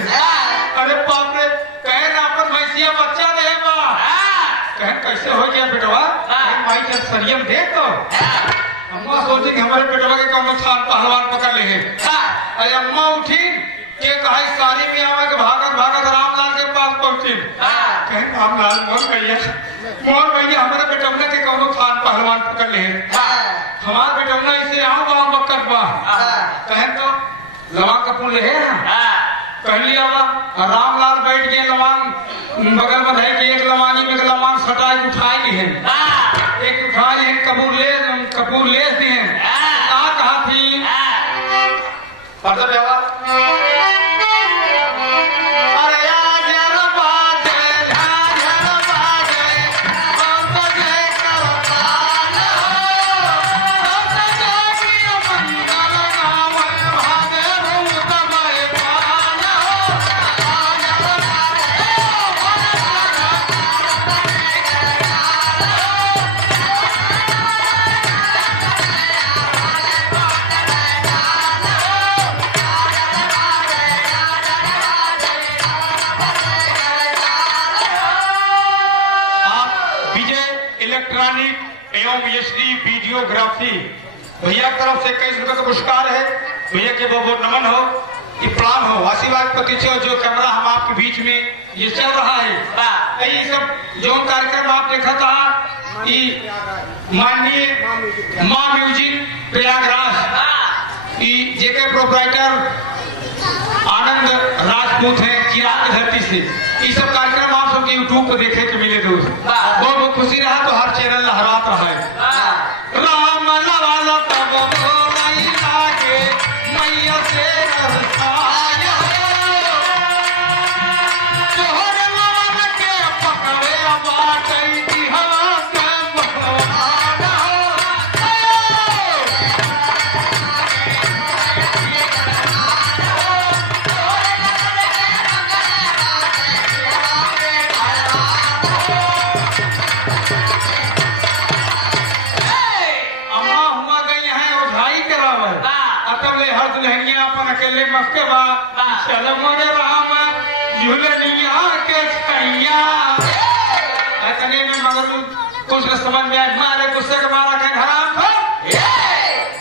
अरे बाप रे कह अपन भैंसिया बच्चा ने कह कैसे हो गया बेटवा माई जब सरियम देख तो अम्मा सोचे कि हमारे बेटवा के कोनो थान पहलवान पकड़ ले। अरे अम्मा उठी के कहा सारी में आवे के भागत रामलाल के पास पहुंची। कहे रामलाल मोर भैया हमारे बेटवना के कोनो थान पहलवान पकड़ ले। हमारे बेटवना इसे आओ गाँव बक्कर बा कहे तो लवांग कपूर ले कह लिया रामलाल बैठ गए लवांग बगल में धै के एक लवांगी में लवांग सटाई उठाई ली है एक उठाई है कपूर ले दिए कहा थी वीडियोग्राफी भैया की तरफ से 21 रुपए का पुरस्कार है। भैया के बहुत नमन हो ये प्रणाम हो आशीर्वाद प्रतिष्ठा जो कैमरा हम आपके बीच में ये चल रहा है। ये सब जो कार्यक्रम आप देखा था ये माननीय मां म्यूजिक प्रयागराज जेके प्रोप्राइटर आनंद राजपूत है चिराग की धरती से। ये सब कार्यक्रम आप सबके यूट्यूब पर देखे के मिले दोस्त बहुत खुशी रहा तो हर चैनल लहरात रहा है। राम लवाला तब लागे मैया से अकेले मस्के चल मोरे राम झुलनिया के छैया इतने में मगर कुछ समझ में आए मारे गुस्से के मारा कहीं हराम था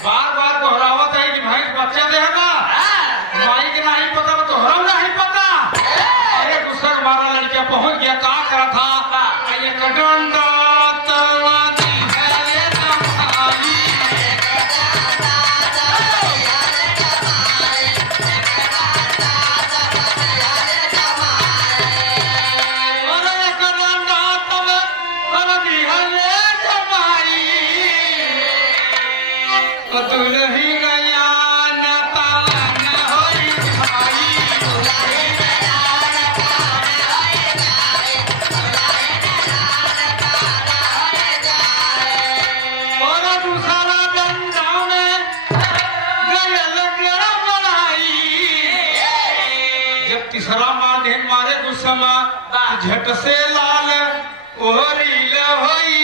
बार दोहरावत है कि भाई बच्चा देगा माई के नहीं पता तो हम नहीं पता। अरे गुस्से के मारा लड़किया पहुंच गया का करा था ये कटंडा तीसरा मारे गुस्सा झट से लाल ओहरील होई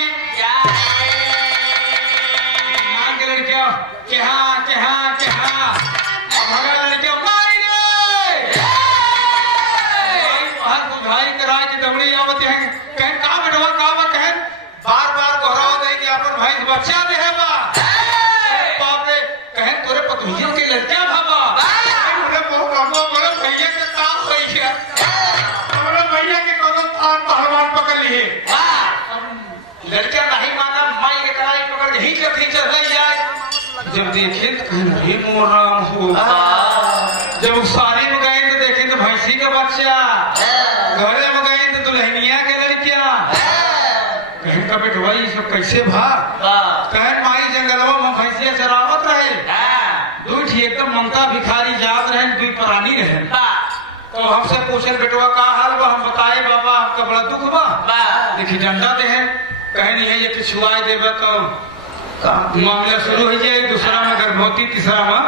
लड़किया लड़किया मारी बुझाई करा के दौड़ी आवत है कहीं का बेटवा का कहें बार दोहराव दे कि अपन भाई बच्चा दे है बाप रे कहें तोरे पतोहियों के लड़किया भाबा भैया के काम होई है हमरा भैया के कोनो थान पहलवान पकड़ लिए लड़का नहीं माना माई के कलाई पकड़ के खींच रही जाए जब देखे तो कहीं मोर राम हो जब सारी में गए तो देखे तो भैंसी का बच्चा घरे में गए तो दुल्हनिया के लड़किया कहीं का बेटवा ये सब कैसे भा कहें माई जंगलवा में भैंसिया चरावत रहे मंगता भिखारी जात रहे, दुई प्राणी रहे। तो हमसे पूछे बेटवा का हाल बा, हम बताए बाबा आपका बड़ा दुख बा, देखिए डंडा दे है, कहे नहीं है ये कि छुआए देवे तो मामला शुरू हो जाए, दूसरा में गर्भवती, तीसरा में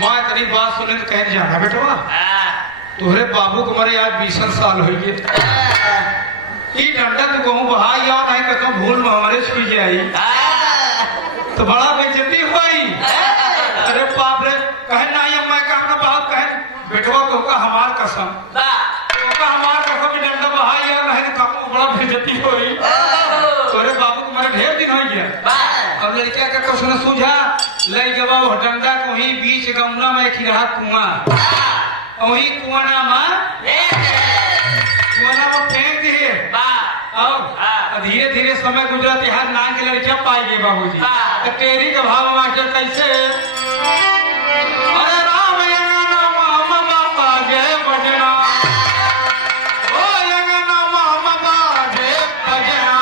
माँ इतनी बात सुने तो कहे जाना बेटवा तुहरे बाबू को मरे आज 20 साल हो गए, ये डंडा तो कहूँ बहा या नहीं कहता भूल में हमारे छुई जाई तो बड़ा बेइज्जती हुई। अरे बाप रे, कहे नहीं मैं काम ना बात कहे बेटवा तो का हमार कसम, तो का हमार कसम डंडा बहा या नहीं तो बड़ा बेइज्जती हुई। अरे बाबू तुम्हारे ढेर दिन हो गया, अब लड़का का क्वेश्चन सूझा ले जब वो डंडा को ही बीच गमला में एक रहा कुआं, वही कुआना में फेंक दिए और धीरे धीरे समय गुजरा तिहार ना के लड़कियां पाएंगे बाबूजी। तो तेरी का भाव मास्टर कैसे, अरे राम बाबा जय बजना, ओ यंगना मामा जय बजना,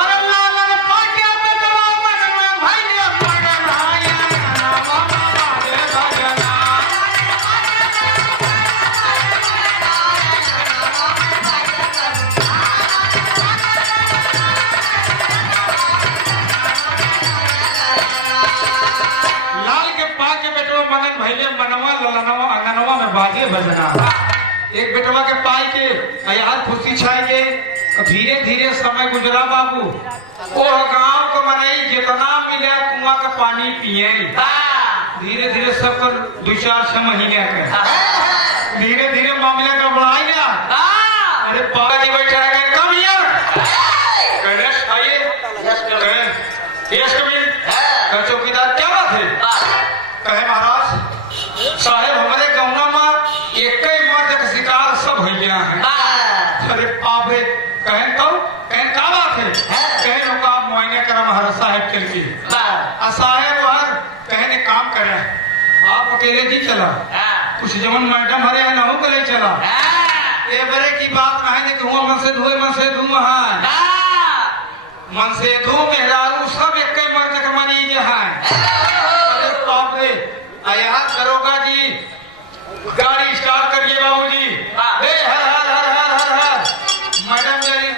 अरे लालन पाके बजवा मन में भैया पड़ना, यंगना मामा जय बजना। मनवा ललनवा अंगनवा में बाजे बजना, एक बेटवा के पाई के यार खुशी छाई के धीरे धीरे समय गुजरा बाबू। वो गांव को मनई जितना मिले कुआं का पानी पिए, धीरे धीरे सब कर 2-4-6 महीने के धीरे धीरे मामले का बढ़ाई ना। अरे बाबा जी बैठा है कम यार चौकीदार क्या बात है, कहे महाराज साहेब हमारे गौना में एक ही मर्द का शिकार सब हो गया है। अरे बाप रे, कहें तो कहें क्या बात है, कहें लोग आप मुआयने करा महाराज साहेब के लिए, साहेब और कहें ने काम करे आप अकेले जी चला, कुछ जमन मैडम हरे है ना हो ले चला, ये बड़े की बात नहीं कहूँ मन से धोए मन से धू मन से धो मेहरारू सब एक ही मर्द का मनी है। अरे बाप रे, यार दरोगा जी गाड़ी स्टार्ट करिए बाबूजी, हर हर हर हर हर हर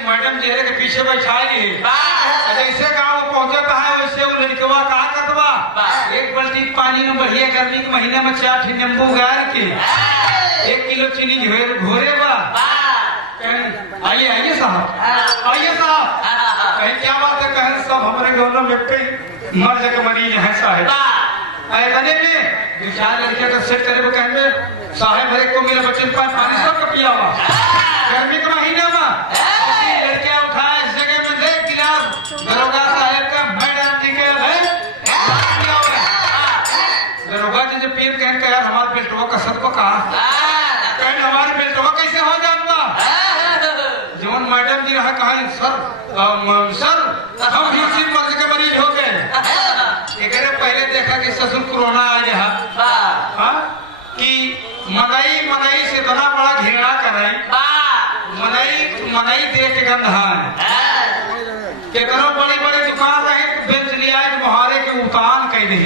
मैडम जेरे के पीछे बैठाई, जैसे गाँव पहुंचता है वैसे वो लड़कवा कहा करवा एक बाल्टी पानी में बढ़िया गर्मी के महीने में 4 नींबू गाड़ के 1 किलो चीनी घोरे बा, आइए आइए साहब आइए साहब, कहीं क्या बात है, कहें सब हमारे गौरव में पे मर्द के मरीज है साहेब, ऐसे में 2-4 लड़कियां का सेट करे कहेंगे साहेब हर एक को मेरे बच्चे का पानी सब का पिया हुआ गर्मी के महीने में लड़कियां उठाए इस जगह में देख गिलास दरोगा साहेब का मैडम जी के दरोगा जी जब पीर कहें यार हमारे बेटवा का सबको कहा कहें हमारे बेटवा कैसे हो जाऊंगा, जीवन मैडम जी रहा कहा सर हम भी उसी मर्द के मरीज हो गए, पहले देखा कि ससुर कोरोना आ गया कि मनई से इतना बड़ा घृणा कराई, मनई देख के गंधान कितना बड़ी बड़ी दुकान रहे बेच लिया मुहारे के उतान कह दे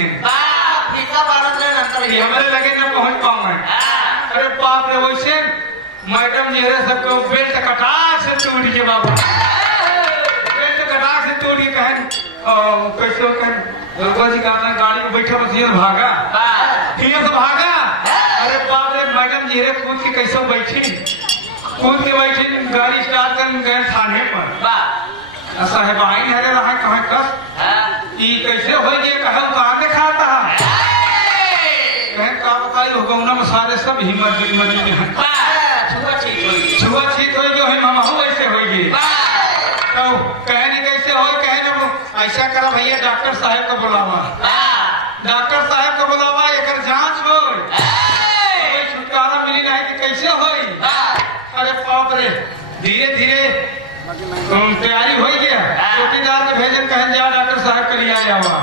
हमारे लगे न पहुंच पाऊंगा। अरे बाप रे, वैसे मैडम मेरे सबको बेल्ट कटार से टूट गए बाबू, बेल्ट कटार से टूट के कहें कैसे दुर्गा जी गाना गाड़ी में बैठा बस भागा भागा। अरे बाप रे, मैडम जी रे कूद के कैसे बैठी गाड़ी स्टार्ट कर गए थाने पर, साहेब आई हरे रहा कहा कस ये कैसे हो गए, कहा कहाँ दिखाता कहें का बताई हो गौना में सारे सब हिम्मत मरी है छुआछीत हो जो है मामा हो ऐसे होगी, तो कहने कैसे हो, कहे ऐसा करा भैया डॉक्टर साहब को बुलावा, डॉक्टर साहब को बुलावा एक जांच हो छुटकारा मिली नहीं कि कैसे हो। अरे बाप रे, धीरे धीरे तैयारी हो गया, चौकीदार के भेजन कहें जा डॉक्टर साहब के लिए आया हुआ,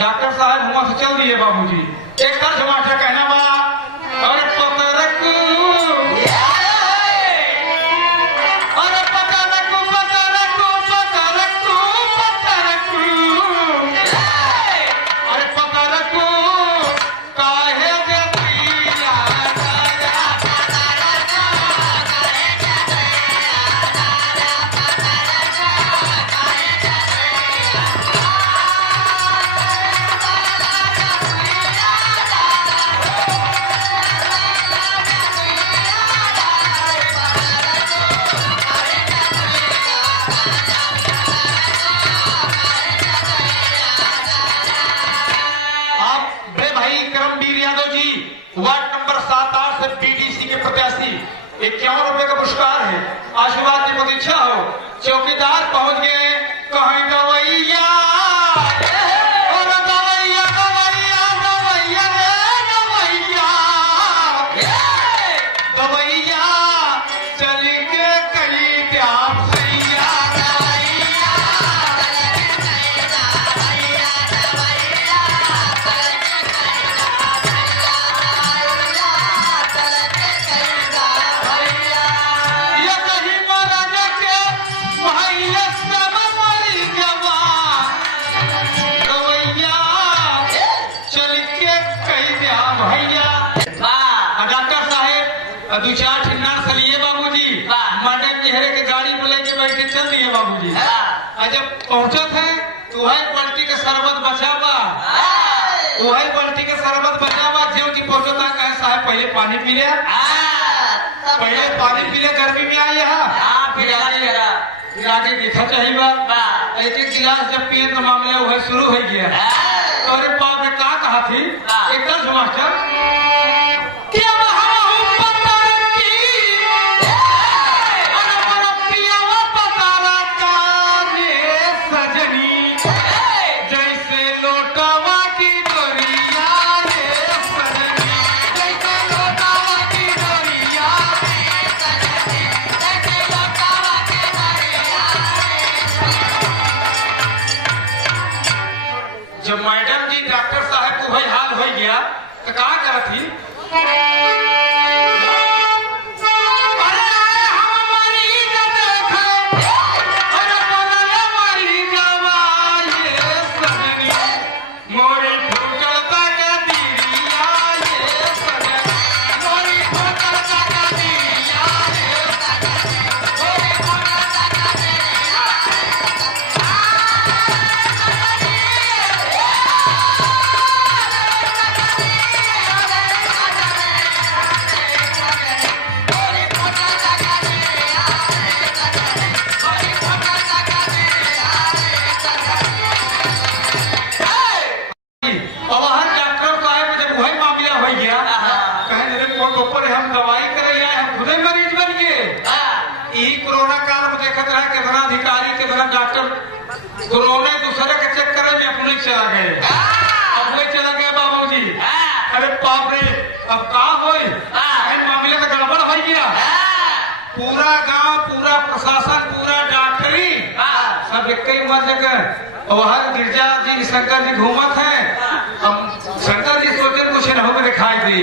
डॉक्टर साहब वहां से चल दिए बाबूजी, एक तरह जमाटा कहना बा और ₹51 का पुरस्कार है। आशीर्वाद की प्रतीक्षा हो। चौकीदार पहुंच गए, कहीं गवैया और गवैया गवैया गवैया रे गवैया गवैया चल के कहीं प्यार भैया ये कहीं मरने के भैया सब मर गवा गवैया चल के कहीं प्यार भैया। डॉक्टर साहेब दो चार ठिन्ना सलिए बाबूजी मैडम चेहरे के गाड़ी में लेके बैठ के चल दिए बाबूजी। जब पहुंचत है तो वही पलटी के शरबत बचावा वही पलटी के शरबत बचावा जो की पहुंचता कहे साहब पहले पानी पी ले पहले पानी पी ले गर्मी में आई है फिर आगे देखा चाहिए एक एक गिलास जब पिए तो मामला वही शुरू हो गया। तो अरे बाप ने क्या कहा थी एकदम मास्टर क्या जब मैडम जी डॉक्टर साहब को वही हाल हो गया तो कहा करा थी हम दवाई करे आए हम खुद ही मरीज बन गए। यही कोरोना काल में देखत रहा कितना अधिकारी कितना डॉक्टर कोरोना दूसरे के चक्कर में अपने चला गए। अब वही चला गए बाबूजी। अरे बाप रे अब का होई मामले में गड़बड़ हो गया। पूरा गांव पूरा प्रशासन पूरा डॉक्टरी सब एक ही मर जगह वहां गिरजा जी शंकर जी घूमत है। हम शंकर जी सोचे कुछ न हो दिखाई दी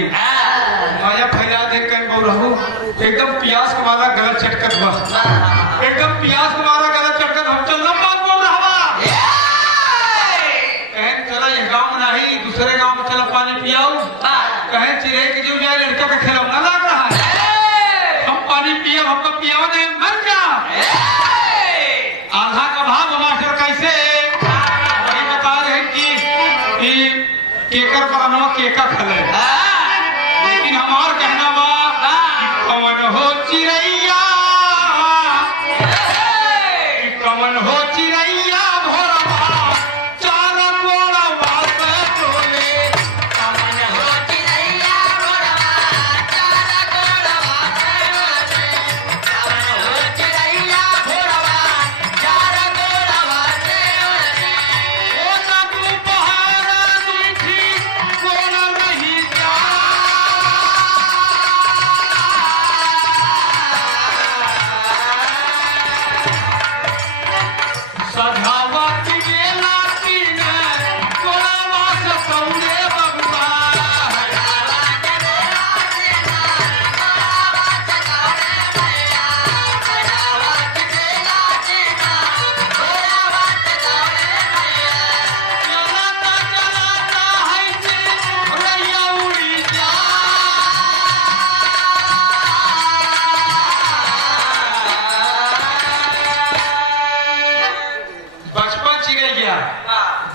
माया फैला देख कर बहु एकदम प्यास हमारा गला चटकत बा एकदम प्यास हमारा गला चटकत हम चल बात बोल रहा कहें चला ये गांव नहीं दूसरे गांव में चला पानी पियाओ कहें चिरे की जो जाए लड़का का खिलौना लग रहा है हम पानी पिए हमको पियाओ नहीं मर जा आधा का भाव मास्टर कैसे वही बता रहे कि केकर बनाना केका खले लेकिन हमार कहना बा कमन हो चिड़ैया कमन हो चिड़ैया भोरवा चार गोड़वा से डोले कमन हो चिड़ैया भोरवा चार गोड़वा से डोले कमन हो चिड़ैया भोरवा चार गोड़वा से डोले ओ तू पहाड़ मीठी गोड़ रही जा सधावत गेला तीन गोड़वा से पौड़े बबुआ सधावत गेला तीन गोड़वा से पौड़े भैया सधावत गेला तीन गोड़वा से पौड़े भैया चलता है से रैया उड़ी जा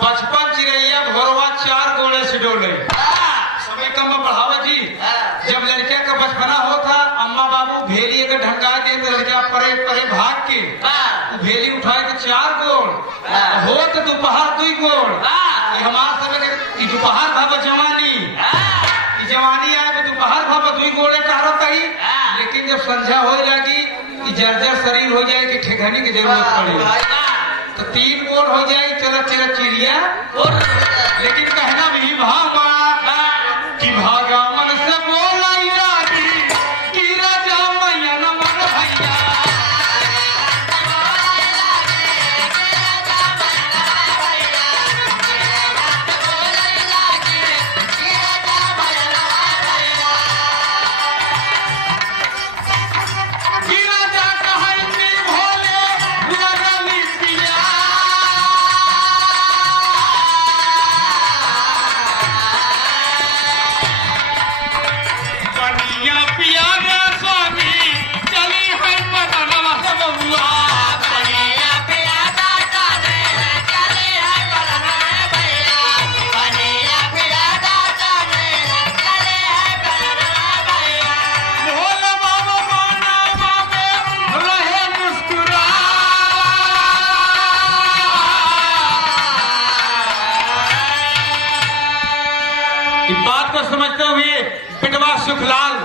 बचपन चिड़ैया भोरवा चार गोड़े से डोले समय कम में बढ़ावा जी। जब लड़किया का बचपना होता अम्मा बाबू भेली अगर ढंका दे तो लड़किया परे परे भाग के भेली उठाए के चार गोड़ हो तो दोपहर 2 गोड़ हमारे समय दोपहर भाव जवानी आए तो दोपहर भाव 2 गोड़े कहा कही लेकिन लेकिन जब संध्या हो लगी कि जर्जर शरीर हो जाए कि ठेकाने की जरूरत पड़े तो 3 बोर हो जाए चला चला चिड़िया लेकिन कहना भी भागा कि भागा मन से बोला कि राजा मैया न मन भैया कि राजा कहते भोले लगली पिया बनिया पिया रे स्वामी चली है बदनवा से बबुआ बनिया पिया दादा ने चले है बलना भैया बनिया पिया दादा ने चले है बलना भैया भोले बाबा माना बाबे रहे मुस्कुरा इस बात को समझते हुए पिटवा सुखलाल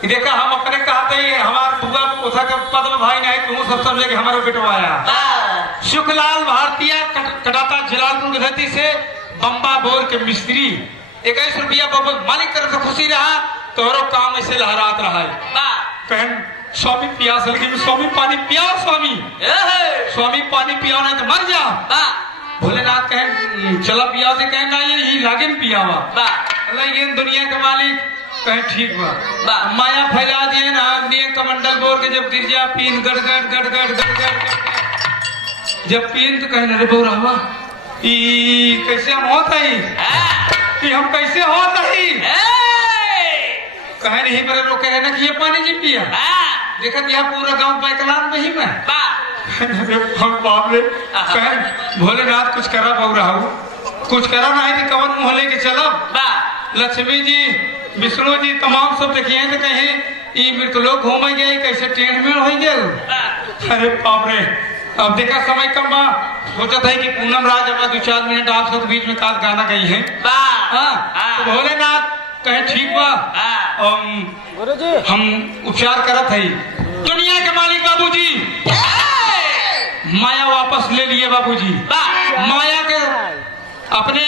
कि देखा हम अपने कहते ही हमारे बुआ पोथा के पद्म भाई ने तू सब समझे कि हमारा पिटवाया सुखलाल भारतीय कटाता जलालपुर की धरती से बम्बा बोर के मिस्त्री 21 रुपया बाबू मालिक कर तो खुशी रहा तोरो काम ऐसे लहरात रहा है कहन स्वामी प्यास लगी स्वामी पानी पियाओ स्वामी स्वामी पानी पियाओ नहीं तो मर जा भोलेनाथ कहें चला पिया से कहें ना ये लागे पियावा अल्लाह ये दुनिया के मालिक कहें ठीक बा माया फैला दिए ना दिए कमंडल बोर के जब गिर जा पीन गड़ गड़ गड़ गड़ गड़ गड़ जब पीन तो कहें अरे बोरा हुआ ई कैसे हम होता ही कि हम कैसे होता ही कहे नहीं मेरे रोके है ना कि ये पानी जी पिया देखा यहाँ पूरा गांव पैकलान में ही मैं भोलेनाथ कुछ करा बहु रहा कुछ करा नहीं कि कवन मुँह लेके चलब लक्ष्मी जी विष्णु जी तमाम सब देखिए तो कहीं ई मृतलोक घूमे गए कैसे ट्रेन में हो गए अरे बाप रे अब देखा समय कम बा सोचा था कि पूनम राज अब 2-4 मिनट आप सब बीच में काल गाना गई है तो भोलेनाथ कहे ठीक बा हम उपचार करत है दुनिया के मालिक बाबूजी माया वापस ले लिए बाबूजी माया के अपने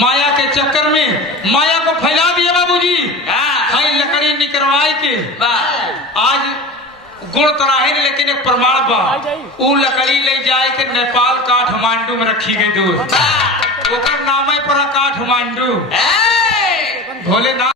माया के चक्कर में माया को फैला दिया बाबूजी खाई लकड़ी निकलवाई के आज गुण तराहे लेकिन एक प्रमाण बा वो लकड़ी ले जाए के नेपाल काठमांडू में रखी गई दूर ओकर नामे पर काठमांडू भोलेनाथ